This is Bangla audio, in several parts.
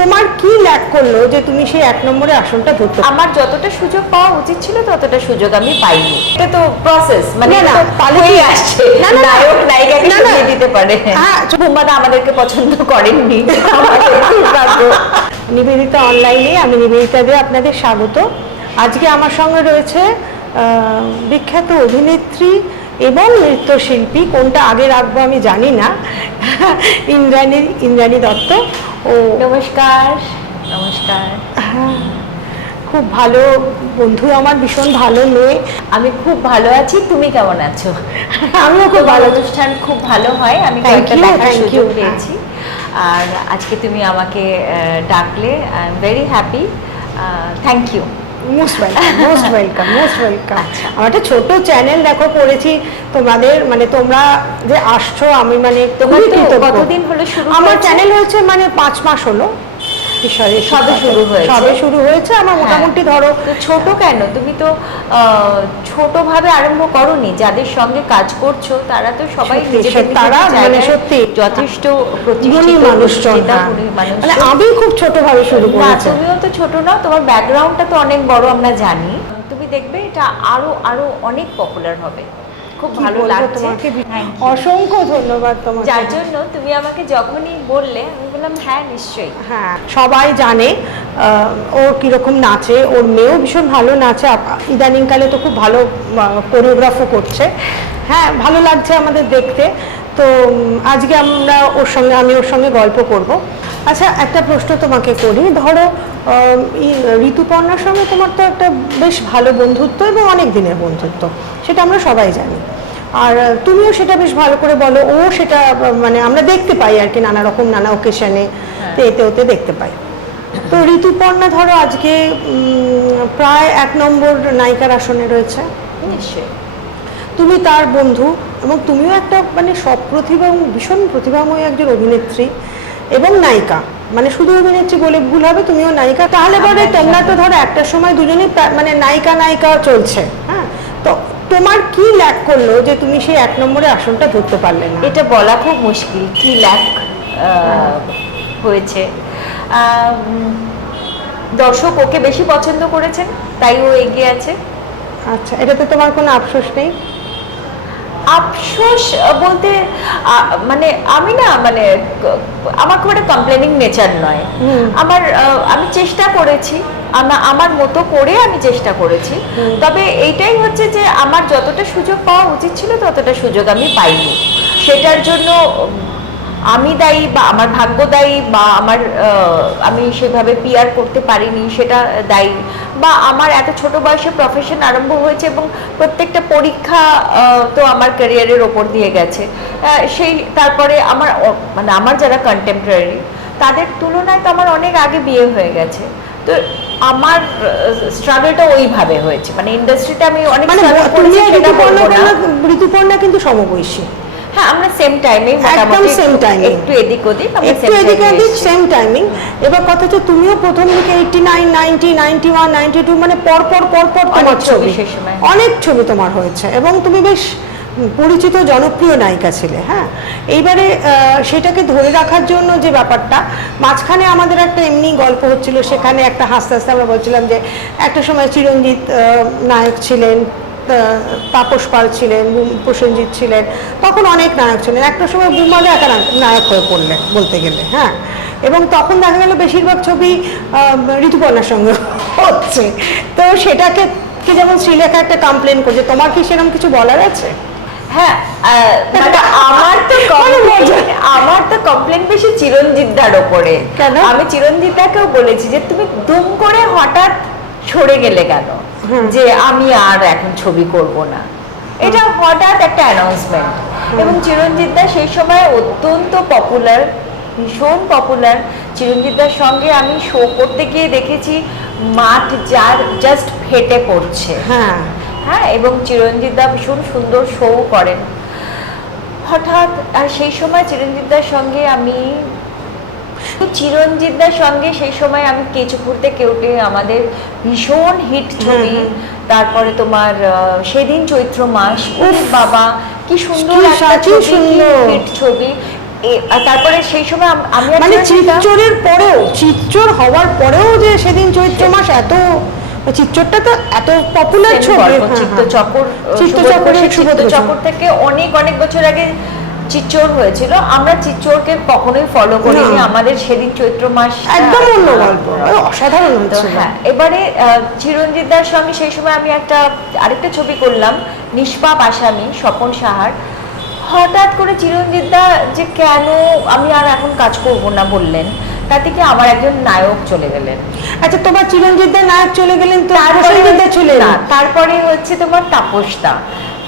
তোমার কি ল্যাক করলো যে তুমি সেই 1 নম্বরে আসনটা ধরতে? আমার যতটা সুযোগ পাওয়া উচিত ছিল ততটা সুযোগ আমি পাইনি। এটা তো প্রসেস, মানে না, হয়ে আসছে। নায়ক নায়িকাকে না, সরিয়ে দিতে পারে। হ্যাঁ, বুম্বাদা আমাদেরকে পছন্দ করেননি। নিবেদিতা অনলাইনে, আমি নিবেদিতা দিয়ে আপনাদের স্বাগত। আজকে আমার সঙ্গে রয়েছে বিখ্যাত অভিনেত্রী এবং নৃত্যশিল্পী, কোনটা আগে রাখবো আমি জানি না, ইন্দ্রাণী দত্ত। ও নমস্কার। নমস্কার। খুব ভালো বন্ধু আমার, ভীষণ ভালো মেয়ে। আমি খুব ভালো আছি, তুমি কেমন আছো? আমিও খুব ভালো। অনুষ্ঠান খুব ভালো হয়, আমি কয়েকটা দেখার সুযোগ পেয়েছি। আর আজকে তুমি আমাকে ডাকলে, I am very happy. Thank you. Most welcome. আমার একটা ছোট চ্যানেল দেখো করেছি তোমাদের, মানে তোমরা যে আসছো, আমি মানে তোমার কতদিন হলো শুরু? আমার চ্যানেল হয়েছে মানে 5 মাস হলো। সবে শুরু হয়েছে আমার, মোটামুটি ধরো। ছোট কেন? তুমি তো ছোট ভাবে আরম্ভ করোনি। যাদের সঙ্গে কাজ করছো তারা তো সবাই তারা মানে সত্যি যথেষ্ট প্রতিষ্ঠিত মানুষজন। মানে আমি খুব ছোট ভাবে শুরু করেছি। তুমিও তো ছোট না, তোমার ব্যাকগ্রাউন্ডটা তো অনেক বড়, আমরা জানি। তুমি দেখবে এটা আরো আরো অনেক পপুলার হবে। খুব ভালো লাগছে তোমাকে, অসংখ্য ধন্যবাদ তোমাকে। যার জন্য তুমি আমাকে যখনই বললে আমি বললাম হ্যাঁ নিশ্চয়ই। হ্যাঁ, সবাই জানে ও কিরকম নাচে, ওর মেয়েও ভীষণ ভালো নাচে, ইদানিংকালে তো খুব ভালো কোরিওগ্রাফও করছে। হ্যাঁ, ভালো লাগছে আমাদের দেখতে। তো আজকে আমি ওর সঙ্গে গল্প করব। আচ্ছা, একটা প্রশ্ন তোমাকে করি। ধরো ঋতুপর্ণার সঙ্গে তোমার তো একটা বেশ ভালো বন্ধুত্ব এবং অনেক দিনের বন্ধুত্ব, সেটা আমরা সবাই জানি। আর তুমিও সেটা বেশ ভালো করে বলো। ও সেটা মানে আমরা দেখতে পাই আর কি, নানা ওকেশনে এতে ওতে দেখতে পাই। তো ঋতুপর্ণা ধরো আজকে প্রায় 1 নম্বর নায়িকার আসনে রয়েছে। নিশ্চয়ই। তুমি তার বন্ধু, এবং তুমিও একটা মানে সপ্রতিভা এবং ভীষণ প্রতিভাময়ী একজন অভিনেত্রী এবং নায়িকা। মানে শুধু অভিনেত্রী বলে ভুল হবে, তুমিও নায়িকা। তাহলে পরে তোমরা তো ধরো একটা সময় দুজনেই মানে নায়িকা চলছে। হ্যাঁ, তো তোমার কি ল্যাক করলো যে তুমি সেই 1 নম্বরে আসনটা ধরতে পারলে না? এটা বলা খুব মুশকিল কি ল্যাক হয়েছে। দর্শক ওকে বেশি পছন্দ করেছেন, তাই ও এগিয়ে আছে। আচ্ছা, এটাতে তোমার কোনো আফসোস নেই? আফসোস বলতে মানে আমি না, মানে আমার খুব একটা কমপ্লেনিং নেচার নয়। আমি চেষ্টা করেছি, আমার মতো করে আমি চেষ্টা করেছি। তবে এইটাই হচ্ছে যে আমার যতটা সুযোগ পাওয়া উচিত ছিল ততটা সুযোগ আমি পাইনি। সেটার জন্য আমি দায়ী, বা আমার ভাগ্য দায়ী, বা আমি সেভাবে পিআর করতে পারিনি সেটা দায়ী, বা আমার এত ছোট বয়সে প্রফেশন আরম্ভ হয়েছে এবং প্রত্যেকটা পরীক্ষা তো আমার ক্যারিয়ারের ওপর দিয়ে গেছে। তারপরে আমার যারা কন্টেম্পোরারি তাদের তুলনায় তো আমার অনেক আগে বিয়ে হয়ে গেছে। তো আমার স্ট্রাগলটা ওইভাবে হয়েছে, মানে ইন্ডাস্ট্রিতে আমি অনেক স্ট্রাগল করেছি। ঋতুপর্ণা কিন্তু সমবয়সী। হ্যাঁ, আমরা সেম টাইমে, একদম সেম টাইমিং, একটু এদিক ওদিক সেম টাইমিং। এবার কথা হচ্ছে তুমিও প্রথম দিকে 89, 90, 91, 92 মানে পর তোমার ছবি, অনেক ছবি তোমার হয়েছে এবং তুমি বেশ পরিচিত জনপ্রিয় নায়িকা ছিলে। হ্যাঁ, এইবারে সেটাকে ধরে রাখার জন্য যে ব্যাপারটা, মাঝখানে আমাদের একটা এমনি গল্প হচ্ছিল, সেখানে একটা হাসতে হাসতে আমরা বলছিলাম যে একটা সময় চিরঞ্জিত নায়ক ছিলেন, তাপস পাল ছিলেন, প্রসেনজিৎ ছিলেন, তখন অনেক নায়ক ছিলেন। একটা সময় বুম্বাদা একা নায়ক হয়ে পড়লেন বলতে গেলে। হ্যাঁ, এবং তখন দেখা গেল বেশিরভাগ ছবি ঋতুপর্ণার সঙ্গে হচ্ছে। তো সেটাকে কি, যেমন শ্রীলেখা একটা কমপ্লেন করছে, তোমার কি সেরকম কিছু বলার আছে? হ্যাঁ, মানে আমার তো কমপ্লেন বেশি চিরঞ্জিতদার ওপরে। আমি চিরঞ্জিতদাকেও বলেছি যে তুমি দুম করে হঠাৎ সরে গেলে কেন, যে আমি আর এখন ছবি করব না। এটা হঠাৎ একটা অ্যানাউন্সমেন্ট। এবং চিরঞ্জিতদা সেই সময় অত্যন্ত পপুলার, ভীষণ পপুলার। চিরঞ্জিতদার সঙ্গে আমি শো করতে গিয়ে দেখেছি মাঠ জাস্ট ফেটে পড়ছে। হ্যাঁ, এবং চিরঞ্জিতদা ভীষণ সুন্দর শো করেন। হঠাৎ, আর সেই সময় চিরঞ্জিতদার সঙ্গে সেই সময় আমি কেচুপুরতে কেউটে আমাদের ভীষণ হিট ছবি। তারপরে তোমার সেদিন চৈত্র মাস, বাবা কি সুন্দর একটা হিট ছবি। আর তারপরে সেই সময় আমি আর মানে চিরঞ্জিতা- চিত্চরের পরেও, চিত্চর হওয়ার পরেও যে সেদিন চৈত্র মাস এত, চিত্চরটা তো এত পপুলার সেন ছবি। গল্প, চিত্তচক্র, চিত্তচক্রের সুবোধ চিত্তচক্র থেকে অনেক অনেক বছর আগে চিচ্চর হয়েছিল। আমরা চিচ্চরকে কখনোই ফলো করিনি, না। আমাদের সেদিন চৈত্র মাস একদম অন্য গল্প, অসাধারণ হয়েছিল। হ্যাঁ, এবারে চিরঞ্জিতদার সঙ্গে সেই সময় আমি আরেকটা ছবি করলাম, নিষ্পাপ আসামি, স্বপন সাহার। হঠাৎ করে চিরঞ্জিতদা যে কেন আমি আর এখন কাজ করব না বললেন, তাতে কি আমার একজন নায়ক চলে গেলেন। আচ্ছা, তোমার চিরঞ্জিতদা নায়ক চলে গেলেন, তো তারপরে প্রসেনজিৎদা চলে না, এলেন। তারপরে হচ্ছে তোমার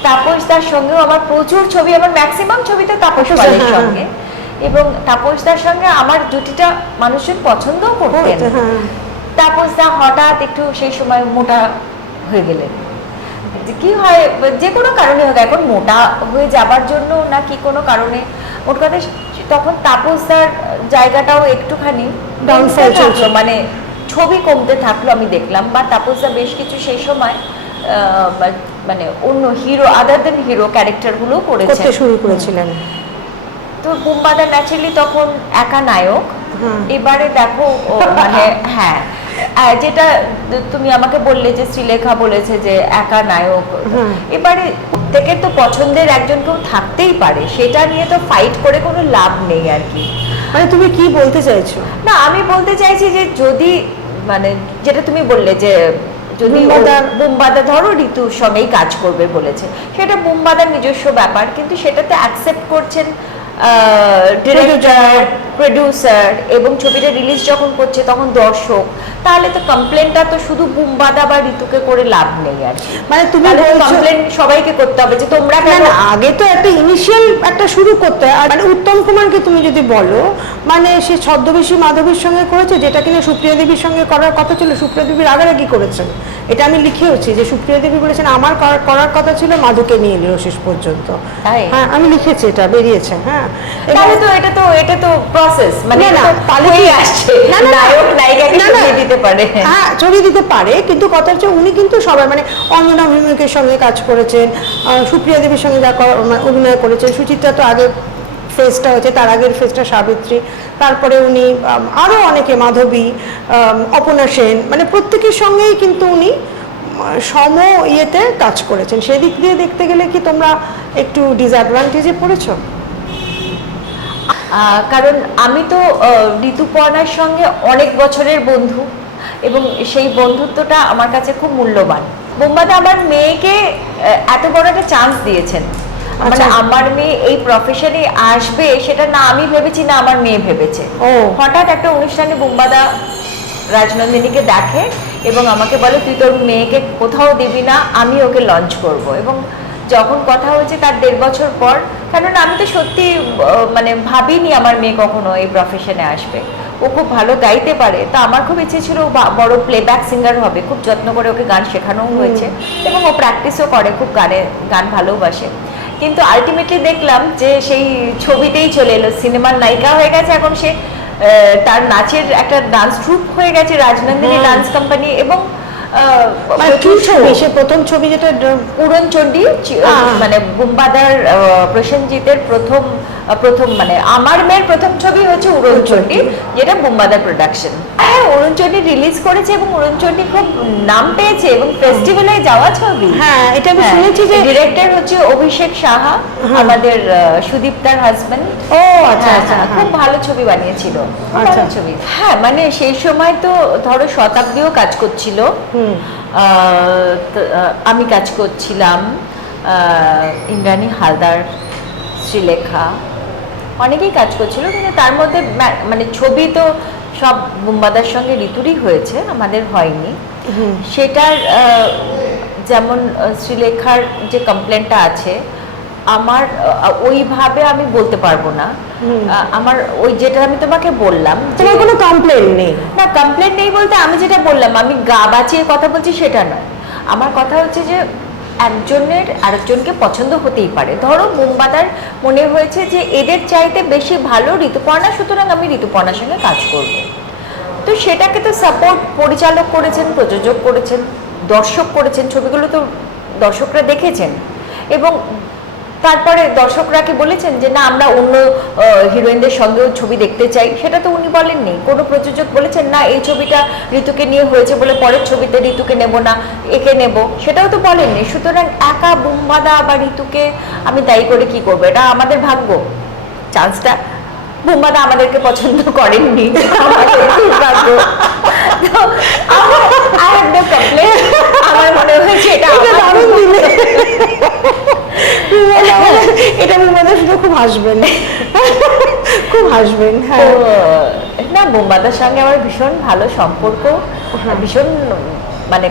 তাপসদার সঙ্গেও আমার প্রচুর ছবি, আমার ম্যাক্সিমাম ছবি তো তাপস তাপস, পালের হ্যাঁ। সঙ্গে, এবং তাপসদার সঙ্গে আমার জুটিটা মানুষজন পছন্দও করতেন। হ্যাঁ। তাপসদা হঠাৎ একটু সেই সময় মোটা হয়ে গেলেন। যে কি হয়, যে কোনো কারণে হোক, এখন মোটা হয়ে যাবার জন্য না কি কোনো কারণে, ওর কথা তখন তাপসদার জায়গাটাও একটুখানি Downfall কমতে থাকলো, চলছে। মানে ছবি কমতে থাকলো আমি দেখলাম। বা তাপসদা বেশ কিছু সেই সময় মানে অন্য হিরো, আদার দেন হিরো ক্যারেক্টারগুলো করতে করেছেন। শুরু করেছিলেন। তো বুম্বাদা ন্যাচারালি তখন একা নায়ক। এবারে দেখো মানে হ্যাঁ, যেটা তুমি আমাকে বললে যে শ্রীলেখা বলেছে যে একা নায়ক, এবারে প্রত্যেকের তো পছন্দের একজন কেউ থাকতেই পারে, সেটা নিয়ে তো ফাইট করে কোনো লাভ নেই আর কি। মানে তুমি কি বলতে চাইছো? না, আমি বলতে চাইছি যে যদি মানে যেটা তুমি বললে যে যদি বুম্বাদা ধরো ঋতুর সঙ্গেই কাজ করবে বলেছে, সেটা বুম্বাদার নিজস্ব ব্যাপার, কিন্তু সেটাতে অ্যাকসেপ্ট করছেন ডিরেক্টর, প্রোডিউসার, এবং ছবিটা রিলিজ যখন করছে তখন দর্শক, তাহলে তো কমপ্লেনটা তো শুধু বুম্বাদা বা ঋতুকে করে লাভ নেই আর কি। মানে তুমি কমপ্লেন সবাইকে করতে হবে যে তোমরা কেন। আগে তো একটা ইনিশিয়াল একটা শুরু করতে হয়। আর মানে উত্তম কুমারকে তুমি যদি বলো, মানে সে ছদ্মবেশী মাধবীর সঙ্গে করেছে, যেটা কিনা সুপ্রিয়া দেবীর সঙ্গে করার কথা ছিল, সুপ্রিয়া দেবীর আগারাগি করেছেন। এটা আমি লিখেওছি যে সুপ্রিয়া দেবী বলেছেন আমার করার কথা ছিল মাধুকে নিয়ে এলো শেষ পর্যন্ত। হ্যাঁ, আমি লিখেছি, এটা বেরিয়েছে। হ্যাঁ, তাহলে তো এটা তো প্রসেস, মানে না, তাহলে হয়ে কি আসছে, না, না, নায়ক নায়িকাকে না, না, ছড়িয়ে দিতে পারে। হ্যাঁ, ছড়িয়ে দিতে পারে, কিন্তু কথা হচ্ছে উনি কিন্তু সবাই, মানে অঞ্জনা ভৌমিকের সঙ্গে কাজ করেছেন, সুপ্রিয়া দেবীর সঙ্গে যা অভিনয় করেছেন, সুচিত্রা তো আগে ফেসটা হয়েছে, তার আগের ফেসটা সাবিত্রী, তারপরে উনি আরও অনেকে, মাধবী, অপর্ণা সেন, মানে প্রত্যেকের সঙ্গেই কিন্তু উনি সম ইয়েতে কাজ করেছেন। সেদিক দিয়ে দেখতে গেলে কি তোমরা একটু ডিসঅ্যাডভান্টেজে পড়েছো? কারণ আমি তো ঋতুপর্ণার সঙ্গে অনেক বছরের বন্ধু, এবং সেই বন্ধুত্বটা আমার কাছে খুব মূল্যবান। বুম্বাদা আমার মেয়েকে এত বড় একটা চান্স দিয়েছেন, মানে আমার মেয়ে এই প্রফেশনে আসবে সেটা না আমি ভেবেছি, না আমার মেয়ে ভেবেছে। হঠাৎ একটা অনুষ্ঠানে বুম্বাদা রাজনন্দিনীকে দেখে এবং আমাকে বলে তুই তোর মেয়েকে কোথাও দিবি না, আমি ওকে লঞ্চ করব। এবং যখন কথা হয়েছে তার 1.5 বছর পর, কারণ আমি তো সত্যি মানে ভাবিনি আমার মেয়ে কখনো এই প্রফেশনে আসবে। ও খুব ভালো গাইতে পারে, তো আমার খুব ইচ্ছে ছিল বড় প্লেব্যাক সিঙ্গার হবে। খুব যত্ন করে ওকে গান শেখানোও হয়েছে, এবং ও প্র্যাকটিসও করে, খুব গান ভালোবাসে। কিন্তু আলটিমেটলি দেখলাম যে সেই ছবিতেই চলে এলো, সিনেমার নায়িকা হয়ে গেছে, এখন সে তার নাচের একটা ডান্স ট্রুপ হয়ে গেছে, রাজনন্দিনী ডান্স কোম্পানি। এবং প্রথম ছবি যেটা উড়নচণ্ডী, মানে বুম্বাদার প্রসেনজিতের প্রথম মানে আমার মেয়ের প্রথম ছবি হচ্ছে উড়নচণ্ডী, যেটা বুম্বাদার প্রোডাকশন। হ্যাঁ, উড়নচণ্ডী রিলিজ করেছে এবং উড়নচণ্ডী খুব নাম পেয়েছে এবং ফেস্টিভ্যালে যাওয়া ছবি। হ্যাঁ, এটা আমি শুনেছি যে ডিরেক্টর হচ্ছে অভিষেক সাহা, আমাদের সুদীপ্তার হাজবেন্ড। ও আচ্ছা আচ্ছা, খুব ভালো ছবি বানিয়েছিল, ভালো ছবি। হ্যাঁ, মানে সেই সময় তো ধরো শতাব্দীও কাজ করছিল, আমি কাজ করছিলাম, ইন্দ্রাণী হালদার, শ্রীলেখা, অনেকেই কাজ করছিল। কিন্তু তার মধ্যে মানে ছবি তো সব বুম্বাদার সঙ্গে ঋতুরই হয়েছে, আমাদের হয়নি। সেটার যেমন শ্রীলেখার যে কমপ্লেনটা আছে, আমার ওইভাবে আমি বলতে পারবো না। আমার ওই যেটা আমি তোমাকে বললাম, তোমার কোনো কমপ্লেন নেই? না, কমপ্লেন নেই বলতে আমি যেটা বললাম, আমি গা বাঁচিয়ে কথা বলছি সেটা নয়। আমার কথা হচ্ছে যে একজনের আরেকজনকে পছন্দ হতেই পারে। ধরো বুম্বাদার মনে হয়েছে যে এদের চাইতে বেশি ভালো ঋতুপর্ণা, সুতরাং আমি ঋতুপর্ণার সঙ্গে কাজ করব। তো সেটাকে তো সাপোর্ট পরিচালক করেছেন, প্রযোজক করেছেন, দর্শক করেছেন, ছবিগুলো তো দর্শকরা দেখেছেন। এবং তারপরে দর্শকরা কি বলেছেন যে না আমরা অন্য হিরোইনদের সঙ্গেও ছবি দেখতে চাই? সেটা তো উনি বলেননি। কোনো প্রযোজক বলেছেন না এই ছবিটা ঋতুকে নিয়ে হয়েছে বলে পরের ছবিতে ঋতুকে নেব না, একে নেব, সেটাও তো বলেননি। সুতরাং একা বুম্বাদা বা ঋতুকে আমি দায়ী করে কি করবো? এটা আমাদের ভাগ্য, চান্সটা বুম্বাদা আমাদেরকে পছন্দ করেননি, আমাদের দুর্ভাগ্য। তো I have no complaint। আমার মনে হয়েছে এটা দারুণ দিলে। এটা বুম্বাদা শুধু খুব হাসবেন, খুব হাসবেন। হ্যাঁ, না বুম্বাদার সঙ্গে আমার ভীষণ ভালো সম্পর্ক, ভীষণ মানে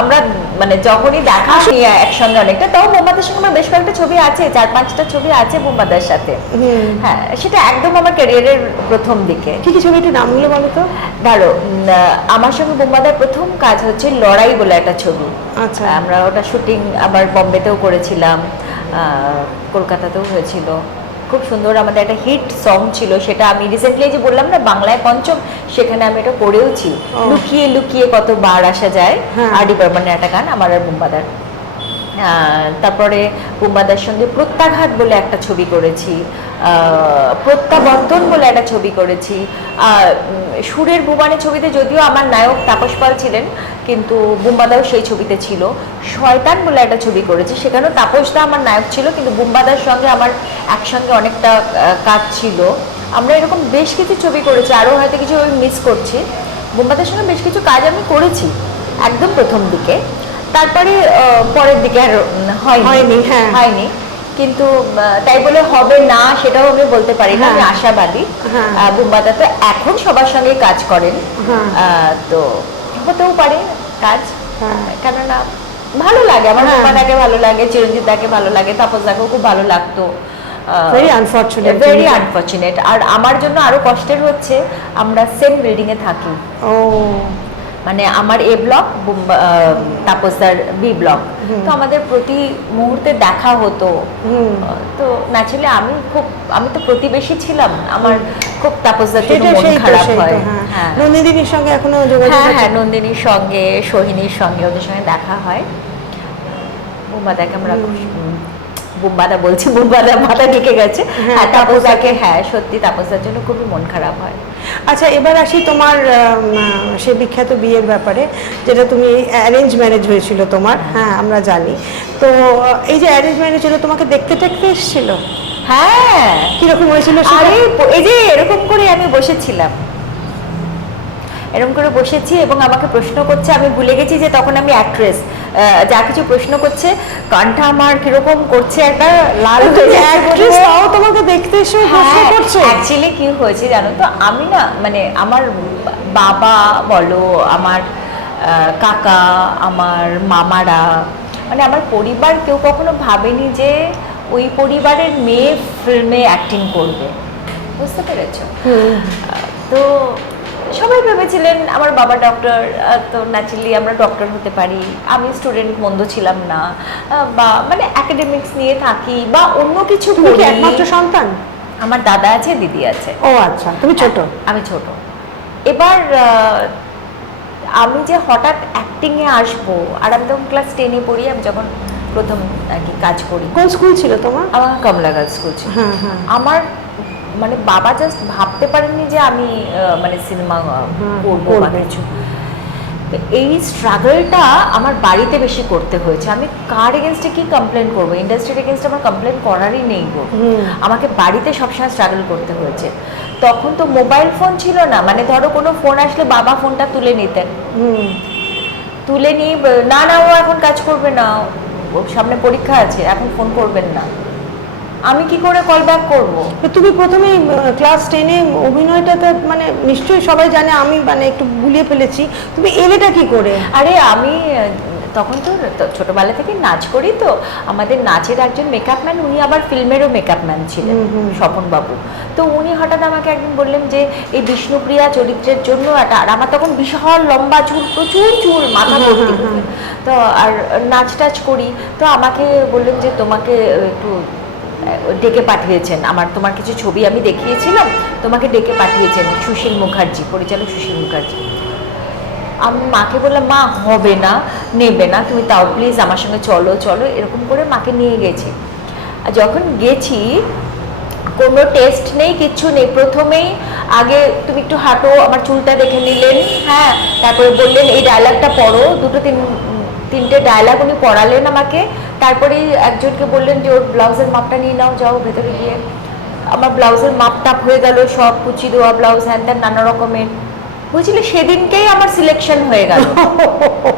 আমরা মানে যখনই দেখা নিয়ে একসঙ্গে অনেকটা, তাও বুম্বাদার সঙ্গে আমার বেশ কয়েকটা ছবি আছে, 4-5টা ছবি আছে বুম্বাদার সাথে। হ্যাঁ, সেটা একদম আমার ক্যারিয়ারের প্রথম দিকে। কি কি ছবি, একটু নামগুলো বলো তো। ধরো আমার সঙ্গে বুম্বাদার প্রথম কাজ হচ্ছে লড়াই বলে একটা ছবি। আচ্ছা, আমরা ওটা শুটিং আবার বম্বেতেও করেছিলাম, কলকাতাতেও হয়েছিল। খুব সুন্দর, আমাদের একটা হিট সং ছিল, সেটা আমি রিসেন্টলি যে বললাম না বাংলায় পঞ্চম, সেখানে আমি এটা করেওছি, লুকিয়ে লুকিয়ে কতবার আসা যায়, আর.ডি. বর্মনের একটা গান, আমার আর বুম্বাদার। তারপরে বুম্বাদার সঙ্গে প্রত্যাঘাত বলে একটা ছবি করেছি, প্রত্যাবর্তন বলে একটা ছবি করেছি। সুরের ভুবনে ছবিতে যদিও আমার নায়ক তাপস পাল ছিলেন, কিন্তু বুম্বাদাও সেই ছবিতে ছিল। শয়তান বলে একটা ছবি করেছি, সেখানেও তাপসদা আমার নায়ক ছিল, কিন্তু বুম্বাদার সঙ্গে আমার একসঙ্গে অনেকটা কাজ ছিল। আমরা এরকম বেশ কিছু ছবি করেছি, আরও হয়তো কিছু আমি মিস করছি। বুম্বাদার সঙ্গে বেশ কিছু কাজ আমি করেছি একদম প্রথম দিকে, তারপরে পরের দিকে আর হয়নি। হ্যাঁ, হয়নি, কিন্তু তাই বলে হবে না সেটাও আমি বলতে পারি না, আমি আশাবাদী। বুম্বাদা তো এখন সবার সঙ্গে কাজ করেন, তো হতেও পারে কাজ, কেননা ভালো লাগে আমার, বুম্বাদাকে ভালো লাগে, চিরঞ্জিত দাকে ভালো লাগে, তাপস দাকেও খুব ভালো লাগতো। Very unfortunate, very unfortunate. আর আমার জন্য আরো কষ্টের হচ্ছে আমরা সেম বিল্ডিং এ থাকি। ও, মানে আমার এ ব্লক, তাপসদার বি ব্লক, তো আমাদের প্রতি মুহূর্তে দেখা হতো। তো ন্যাচারালি আমি তো প্রতিবেশী ছিলাম, আমার খুব তাপসদার জন্য মন খারাপ হয়। হ্যাঁ, নন্দিনীর সঙ্গে এখনো যোগাযোগ আছে? হ্যাঁ, নন্দিনীর সঙ্গে, সোহিনীর সঙ্গে, ওদের সঙ্গে দেখা হয়। বুম্বাদাকে আমরা বুম্বাদা বলছি, বুম্বাদা মাথা ঢেকে গেছে। হ্যাঁ, তাপসদাকে, হ্যাঁ সত্যি তাপসদার জন্য খুবই মন খারাপ হয়। আচ্ছা, এবার আসি তোমার সে বিখ্যাত বিয়ের ব্যাপারে, যেটা তুমি অ্যারেঞ্জ ম্যারেজ হয়েছিল তোমার। হ্যাঁ, আমরা জানি। তো এই যে অ্যারেঞ্জ ম্যারেজ হলো, তোমাকে দেখতে টেকতে এসেছিল? হ্যাঁ, কিরকম হয়েছিল? আরে এই যে এরকম করে আমি বসেছিলাম, এরকম করে বসেছি এবং আমাকে প্রশ্ন করছে, আমি ভুলে গেছি যে তখন আমি অ্যাক্ট্রেস, যা কিছু প্রশ্ন করছে, কানটা আমার কিরকম করছে, একটা লাল হয়ে অ্যাক্ট্রেস তাও তোমাকে দেখতে এসে প্রশ্ন করছে? অ্যাকচুয়ালি কি হয়েছে জানো তো, আমি না মানে আমার বাবা বলো, আমার কাকা, আমার মামারা, মানে আমার পরিবার কেউ কখনো ভাবেনি যে ওই পরিবারের মেয়ে ফিল্মে অ্যাক্টিং করবে, বুঝতে পেরেছ? তো সবাই ভেবেছিলেন আমার বাবা ডক্টর, তো ন্যাচারালি আমরা ডক্টর হতে পারি। আমি স্টুডেন্ট মন্দ ছিলাম না, বা মানে একাডেমিক্স নিয়ে থাকি বা অন্য কিছু করি। একমাত্র সন্তান? আমার দাদা আছে, দিদি আছে। ও আচ্ছা, তুমি ছোট? আমি ছোট। এবার আমি যে হঠাৎ অ্যাক্টিংয়ে আসবো, আর আমি তখন ক্লাস 10-এ পড়ি, আমি যখন প্রথম আর কি কাজ করি। কোন স্কুল ছিল তোমার? আমার কমলা গার্লস স্কুল ছিল। আমার মানে বাবা জাস্ট ভাবতে পারেননি যে আমি মানে সিনেমা করবো বা কিছু। এই স্ট্রাগলটা আমার বাড়িতে বেশি করতে হয়েছে। আমি কার এগেনস্টে কি কমপ্লেন করবো? ইন্ডাস্ট্রির এগেনস্টে আমার কমপ্লেন করারই নেই গো। আমাকে বাড়িতে সবসময় স্ট্রাগল করতে হয়েছে। তখন তো মোবাইল ফোন ছিল না, মানে ধরো কোনো ফোন আসলে বাবা ফোনটা তুলে নিতেন, তুলে নিয়ে না না ও এখন কাজ করবে না, ওর সামনে পরীক্ষা আছে, এখন ফোন করবেন না। আমি কি করে কল ব্যাক করবো? তুমি প্রথমে ক্লাস 10-এ অভিনয়টাতে মানে নিশ্চয়ই সবাই জানে, আমি মানে একটু গুলিয়ে ফেলেছি, তুমি এলেটা কি করে? আরে আমি তখন তো ছোটবেলা থেকে নাচ করি, তো আমাদের নাচের একজন মেকআপ ম্যান, উনি আবার ফিল্মেরও মেকআপ ম্যান ছিলেন, স্বপন বাবু। তো উনি হঠাৎ আমাকে একদিন বললেন যে এই বিষ্ণুপ্রিয়া চরিত্রের জন্য একটা, আর আমার তখন বিশাল লম্বা চুল, প্রচুর চুল, মাথা ভর্তি, তো আর নাচ টাচ করি, তো আমাকে বললেন যে তোমাকে একটু ডেকে পাঠিয়েছেন, তোমার কিছু ছবি আমি দেখিয়েছিলাম, তোমাকে ডেকে পাঠিয়েছেন সুশীল মুখার্জি, পরিচালক সুশীল মুখার্জি। আমি মাকে বললাম, মা হবে না, নেবে না, তুমি তাও প্লিজ আমার সঙ্গে চলো চলো, এরকম করে মাকে নিয়ে গেছি। আর যখন গেছি কোনো টেস্ট নেই, কিচ্ছু নেই, প্রথমেই আগে তুমি একটু হাঁটো, আমার চুলটা দেখে নিলেন, হ্যাঁ, তারপরে বললেন এই ডায়লগটা পড়ো, তিনটে ডায়লগ উনি পড়ালেন আমাকে। তারপরে একজনকে বললেন যে ওর ব্লাউজের মাপটা নিয়ে নাও, যাও ভেতরে গিয়ে। আমার ব্লাউজের মাপ টাপ হয়ে গেল, সব কুচি দেওয়া ব্লাউজ, হ্যান ত্যান নানা রকমের। বুঝলি, সেদিনকেই আমার সিলেকশন হয়ে গেল,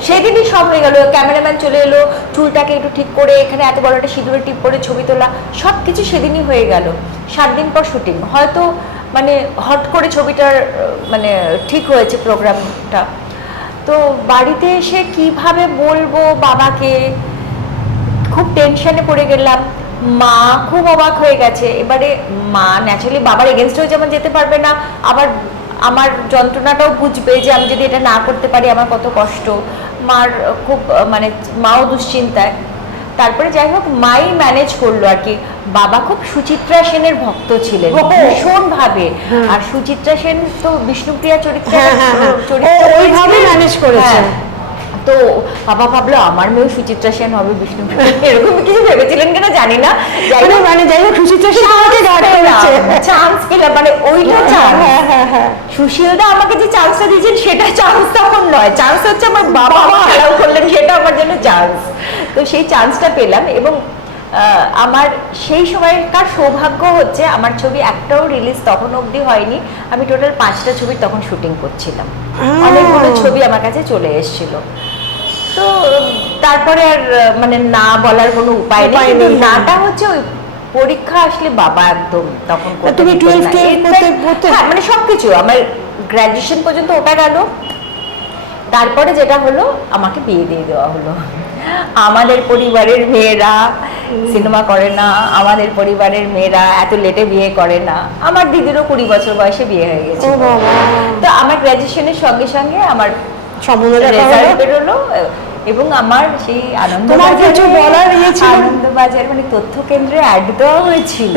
সেদিনই সব হয়ে গেল। ক্যামেরাম্যান চলে এলো, চুলটাকে একটু ঠিক করে, এখানে এত বড় একটা সিঁদুরের টিপ করে ছবি তোলা, সব কিছু সেদিনই হয়ে গেল। 7 দিন পর শুটিং, হয়তো মানে হট করে ছবিটার মানে ঠিক হয়েছে প্রোগ্রামটা। তো বাড়িতে এসে কিভাবে বলবো বাবাকে, খুব টেনশনে পড়ে গেলাম। মা খুব অবাক হয়ে গেছে। এবারে মা ন্যাচারালি বাবার এগেনস্টেও যেমন যেতে পারবে না, আবার আমার যন্ত্রণাটাও বুঝবে যে আমি যদি এটা না করতে পারি আমার কত কষ্ট। মার খুব মানে মাও দুশ্চিন্তায়। তারপরে যাই হোক মাই ম্যানেজ করলো আর কি। বাবা খুব সুচিত্রা সেনের ভক্ত ছিলেন ভীষণ ভাবে, আর সুচিত্রা সেন তো বিষ্ণুপ্রিয়া চরিত্রে ওইভাবে ম্যানেজ করেছে। তো বাবা ভাবলো আমার মেয়েও সুচিত্রা সেন হবে, বিষ্ণুপ্রিয়া এরকম কিছু ভেবেছিলেন কিনা জানি না। মানে যাই হোক সুচিত্রা সেন আমাকে চান্স পেলাম, মানে ওইটা চান্স। সুশীলদা আমাকে যে চান্সটা দিয়েছেন সেটা চান্স তখন নয়, চান্স হচ্ছে আমার বাবা অ্যালাউ করলেন, সেটা আমার জন্য চান্স। তো সেই চান্সটা পেলাম। এবং আমার সেই সময়কার সৌভাগ্য হচ্ছে আমার ছবি একটাও রিলিজ তখন অবধি হয়নি, আমি টোটাল 5টা ছবির তখন শুটিং করছিলাম, অনেকগুলো ছবি আমার কাছে চলে এসেছিল। তো তারপরে আর মানে না বলার কোনো উপায় নেই, কিন্তু নাটা হচ্ছে ওই পরীক্ষা আসলে বাবা একদম তখন তুমি 12 করতে মানে সবকিছু আমার গ্র্যাজুয়েশন পর্যন্ত ওটা গেল। তারপরে যেটা হলো আমাকে বিয়ে দিয়ে দেওয়া হলো। আমাদের পরিবারের মেয়েরা সিনেমা করে না, আমাদের পরিবারের মেয়েরা এত লেটে বিয়ে করে না। আমার দিদিরও 20 বছর বয়সে বিয়ে হয়ে গেছে। তো আমার গ্র্যাজুয়েশনের সঙ্গে সঙ্গে আমার রেজাল্ট বেরোলো, এবং আমার সেই আনন্দবাজার মানে তথ্য কেন্দ্রে অ্যাড দেওয়া হয়েছিল,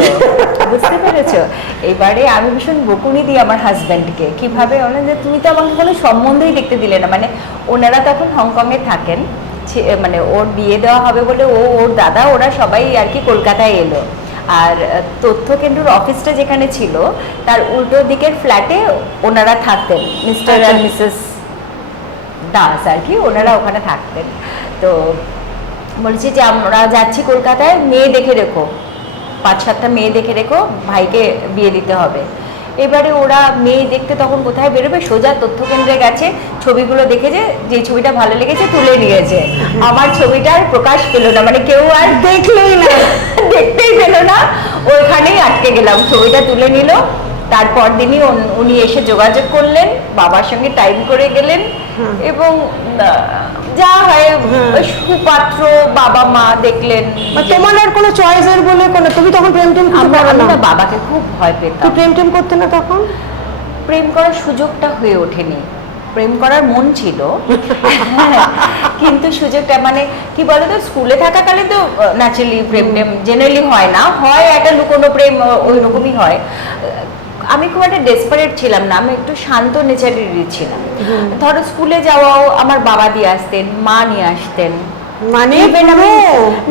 বুঝতে পেরেছো? এবারে আমি ভীষণ বকুনি দিই আমার হাজব্যান্ডকে, কিভাবে বলেন যে তুমি তো আমাকে কোনো সম্বন্ধই দেখতে দিলে না। মানে ওনারা তখন হংকংয়ে থাকেন, মানে ওর বিয়ে দেওয়া হবে বলে ওর দাদা ওরা সবাই আর কি কলকাতায় এলো। আর তথ্য কেন্দ্রের অফিসটা যেখানে ছিল তার উল্টো দিকের ফ্ল্যাটে ওনারা থাকতেন, মিস্টার অ্যান্ড মিসেস দাস আর কি, ওনারা ওখানে থাকতেন। তো বলছি যে আমরা যাচ্ছি কলকাতায়, মেয়ে দেখে রেখো, 5-7টা মেয়ে দেখে রেখো, ভাইকে বিয়ে দিতে হবে। এবারে ওরা মেয়ে দেখতে তখন কোথায় বেরোবে, সোজা তথ্য কেন্দ্রে গেছে, ছবিগুলো দেখেছে, যে ছবিটা ভালো লেগেছে তুলে নিয়েছে। আমার ছবিটা আর প্রকাশ পেল না, মানে কেউ আর দেখলোই না, দেখতেই পেল না, ওইখানেই আটকে গেলাম। ছবিটা তুলে নিল, তারপর দিনই উনি এসে যোগাযোগ করলেন, বাবার সঙ্গে টাইম করে গেলেন, এবং যা হয় সুপাত্র বাবা মা দেখলেন। তোমার আর কোনো চয়েসের বলে কোনো, তুমি তখন প্রেম টেম করতে পারো না? বাবাকে খুব ভয় পেতাম। তুই প্রেম টেম করতে না তখন? প্রেম করার সুযোগটা হয়ে ওঠেনি, প্রেম করার মন ছিল কিন্তু সুযোগটা মানে কি বলতো, স্কুলে থাকাকালে তো ন্যাচারালি প্রেম টেম জেনারেলি হয় না, হয় একটা লুকোনো প্রেম, ওই রকমই হয়। আমি খুব একটা ডেসপারেট ছিলাম না, আমি একটু শান্ত নেচারেরই ছিলাম। ধরো স্কুলে যাওয়াও আমার বাবা দিয়ে আসতেন, মা নিয়ে আসতেন, মানে আমি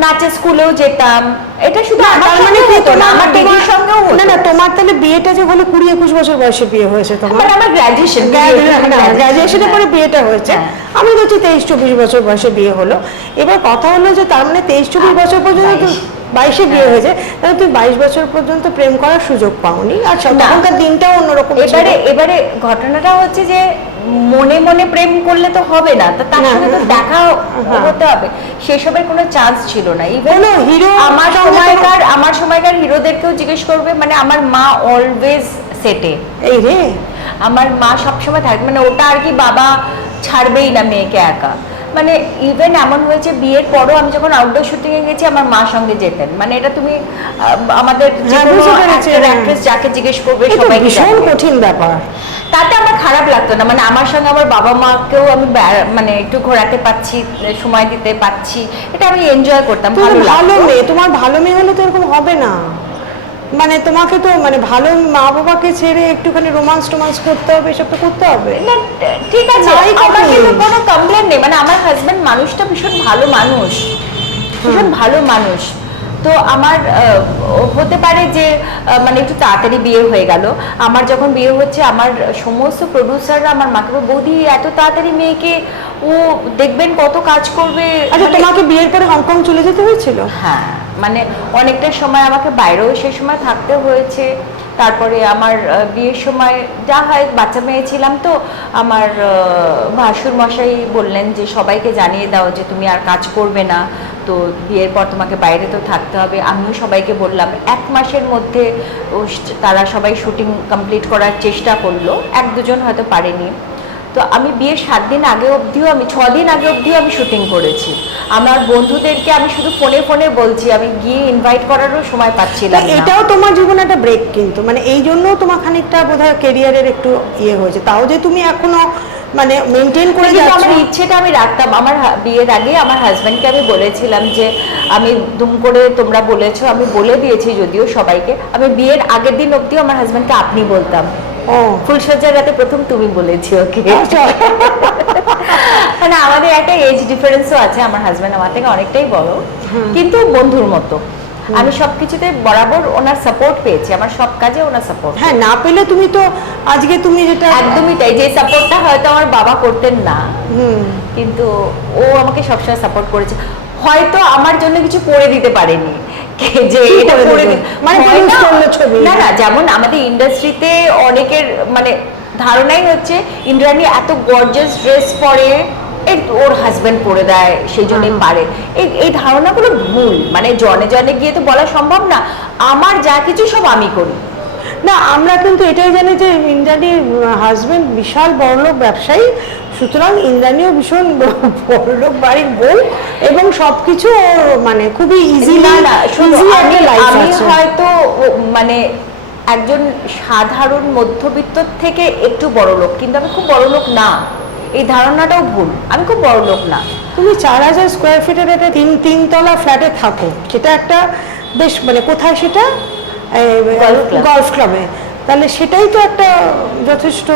নাচের স্কুলেও যেতাম। এটা শুধু আমার মানে হতো না, আমার দিদির সঙ্গেও হতো। না তোমার তাহলে বিয়েটা যে হলো 20-21 বছর বয়সে বিয়ে হয়েছে তোমার? আমার গ্র্যাজুয়েশনের পরে বিয়েটা হয়েছে, আমি বলছি 23-24 বছর বয়সে বিয়ে হলো। এবার কথা হলো যে তার মানে 23-24 বছর পর্যন্ত 22-এ বিয়ে হয়েছে, তাহলে তুমি 22 বছর পর্যন্ত প্রেম করার সুযোগ পাওনি। আচ্ছা, তখনকার দিনটাও অন্যরকম। এবারে ঘটনাটা হচ্ছে যে মনে মনে প্রেম করলে তো হবে না, তার সঙ্গে তো দেখা হতে হবে, সেসবের কোনো চান্স ছিল না। ইভেন হিরো আমার সময়কার হিরোদেরকেও জিজ্ঞেস করবে, মানে আমার মা অলওয়েজ সেটে, এই রে আমার মা সবসময় থাকবে, মানে ওটা আর কি বাবা ছাড়বেই না মেয়েকে একা। মানে ইভেন এমন হয়েছে বিয়ের পরও আমি যখন আউটডোর শুটিং এ গেছি আমার মা সঙ্গে যেতেন। মানে এটা তুমি আমাদের অ্যাক্ট্রেস যাকে জিজ্ঞেস করবে সবাই, ভীষণ কঠিন ব্যাপার। তাতে আমার খারাপ লাগতো না, মানে আমার সঙ্গে আমার বাবা মাকেও আমি মানে একটু ঘোরাতে পাচ্ছি, সময় দিতে পাচ্ছি, এটা আমি এনজয় করতাম। ভালো মেয়ে, তোমার ভালো মেয়ে হলে তো এরকম হবে না, মানে তোমাকে তো মানে ভালো মা বাবাকে ছেড়ে একটুখানি রোমান্স টোমান্স করতে হবে, এসব তো করতে হবে না। ঠিক আছে, আমার কিন্তু কোনো কমপ্লেন নেই, মানে আমার হাজবেন্ড মানুষটা ভীষণ ভালো মানুষ, ভীষণ ভালো মানুষ। তো আমার হতে পারে যে মানে একটু তাড়াতাড়ি বিয়ে হয়ে গেল। আমার যখন বিয়ে হচ্ছে আমার সমস্ত প্রডিউসাররা আমার মাকে বলে, বৌদি এত তাড়াতাড়ি মেয়েকে, ও দেখবেন কত কাজ করবে। আচ্ছা, তোমাকে বিয়ের পরে হংকং চলে যেতে হয়েছিল? হ্যাঁ, মানে অনেকটা সময় আমাকে বাইরেও সেই সময় থাকতে হয়েছে। তারপরে আমার বিয়ের সময় যা হয়, বাচ্চা মেয়ে ছিলাম, তো আমার ভাসুর মশাই বললেন যে সবাইকে জানিয়ে দাও যে তুমি আর কাজ করবে না, তো বিয়ের পর তোমাকে বাইরে তো থাকতে হবে। আমিও সবাইকে বললাম, 1 মাসের মধ্যে তারা সবাই শুটিং কমপ্লিট করার চেষ্টা করলো, 1-2 জন হয়তো পারেনি। তো আমি বিয়ের 7 দিন আগে অবধিও, আমি 6 দিন আগে অবধিও আমি শুটিং করেছি। আমার বন্ধুদেরকে আমি শুধু ফোনে ফোনে বলছি, আমি গিয়ে ইনভাইট করারও সময় পাচ্ছিলাম না। এটাও তোমার জীবনে একটা ব্রেক, কিন্তু মানে এই জন্য তোমার খানিকটা বোধহয় ক্যারিয়ারের একটু ইয়ে হয়েছে। তাও যে তুমি এখনো মানে মেনটেন করে যাচ্ছ। আমার ইচ্ছেটা আমি রাখতাম। আমার বিয়ের আগে আমার হাজব্যান্ডকে আমি বলেছিলাম যে আমি দুম করে, তোমরা বলেছো, আমি বলে দিয়েছি যদিও সবাইকে, আমি বিয়ের আগের দিন অবধিও আমার হাজব্যান্ডকে আপনি বলতাম। ও, ফুলসজ্জার রাতে প্রথম তুমি বলেছি ওকে। আচ্ছা। মানে আমাদের একটা এজ ডিফারেন্সও আছে, আমার হাজব্যান্ড আমার থেকে অনেকটাই বড়, কিন্তু বন্ধুর মতো। আমি সবকিছুতে বরাবর ওনার সাপোর্ট পেয়েছি, আমার সব কাজে ওনার সাপোর্ট। হ্যাঁ, না পেলে তুমি তো আজকে তুমি যেটা একদমই তাই, যে সাপোর্টটা হয়তো আমার বাবা করতেন না, কিন্তু ও আমাকে সবসময় সাপোর্ট করেছে। হয়তো আমার জন্য কিছু করে দিতে পারেনি, যে এটা করে মানে না না, যেমন আমাদের ইন্ডাস্ট্রিতে অনেকের মানে ধারণাই হচ্ছে ইন্দ্রাণী এত গর্জিয়াস ড্রেস পরে, ওর হাজবেন্ড পরে দেয় সেই জন্যই পারে। এই ধারণাগুলো ভুল। মানে জনে জনে গিয়ে তো বলা সম্ভব না। আমার যা কিছু সব আমি করি। না, আমরা কিন্তু এটাই জানি যে ইন্দ্রাণীর হাজবেন্ড বিশাল বড়লোক ব্যবসায়ী, সুতরাং ইন্দ্রাণীও ভীষণ বড়লোক বাড়ির বউ, এবং সবকিছু মানে খুবই ইজিলি আমি হয়তো মানে একজন সাধারণ মধ্যবিত্ত থেকে একটু বড় লোক, কিন্তু আমি খুব বড় লোক না, এই ধারণাটাও ভুল। আমি খুব বড় লোক না। তুমি 4000 স্কোয়ার ফিটের একটা তিনতলা ফ্ল্যাটে থাকো, সেটা একটা বেশ মানে কোথায় সেটা, গলফ ক্লাবে, তাহলে সেটাই তো একটা যথেষ্ট।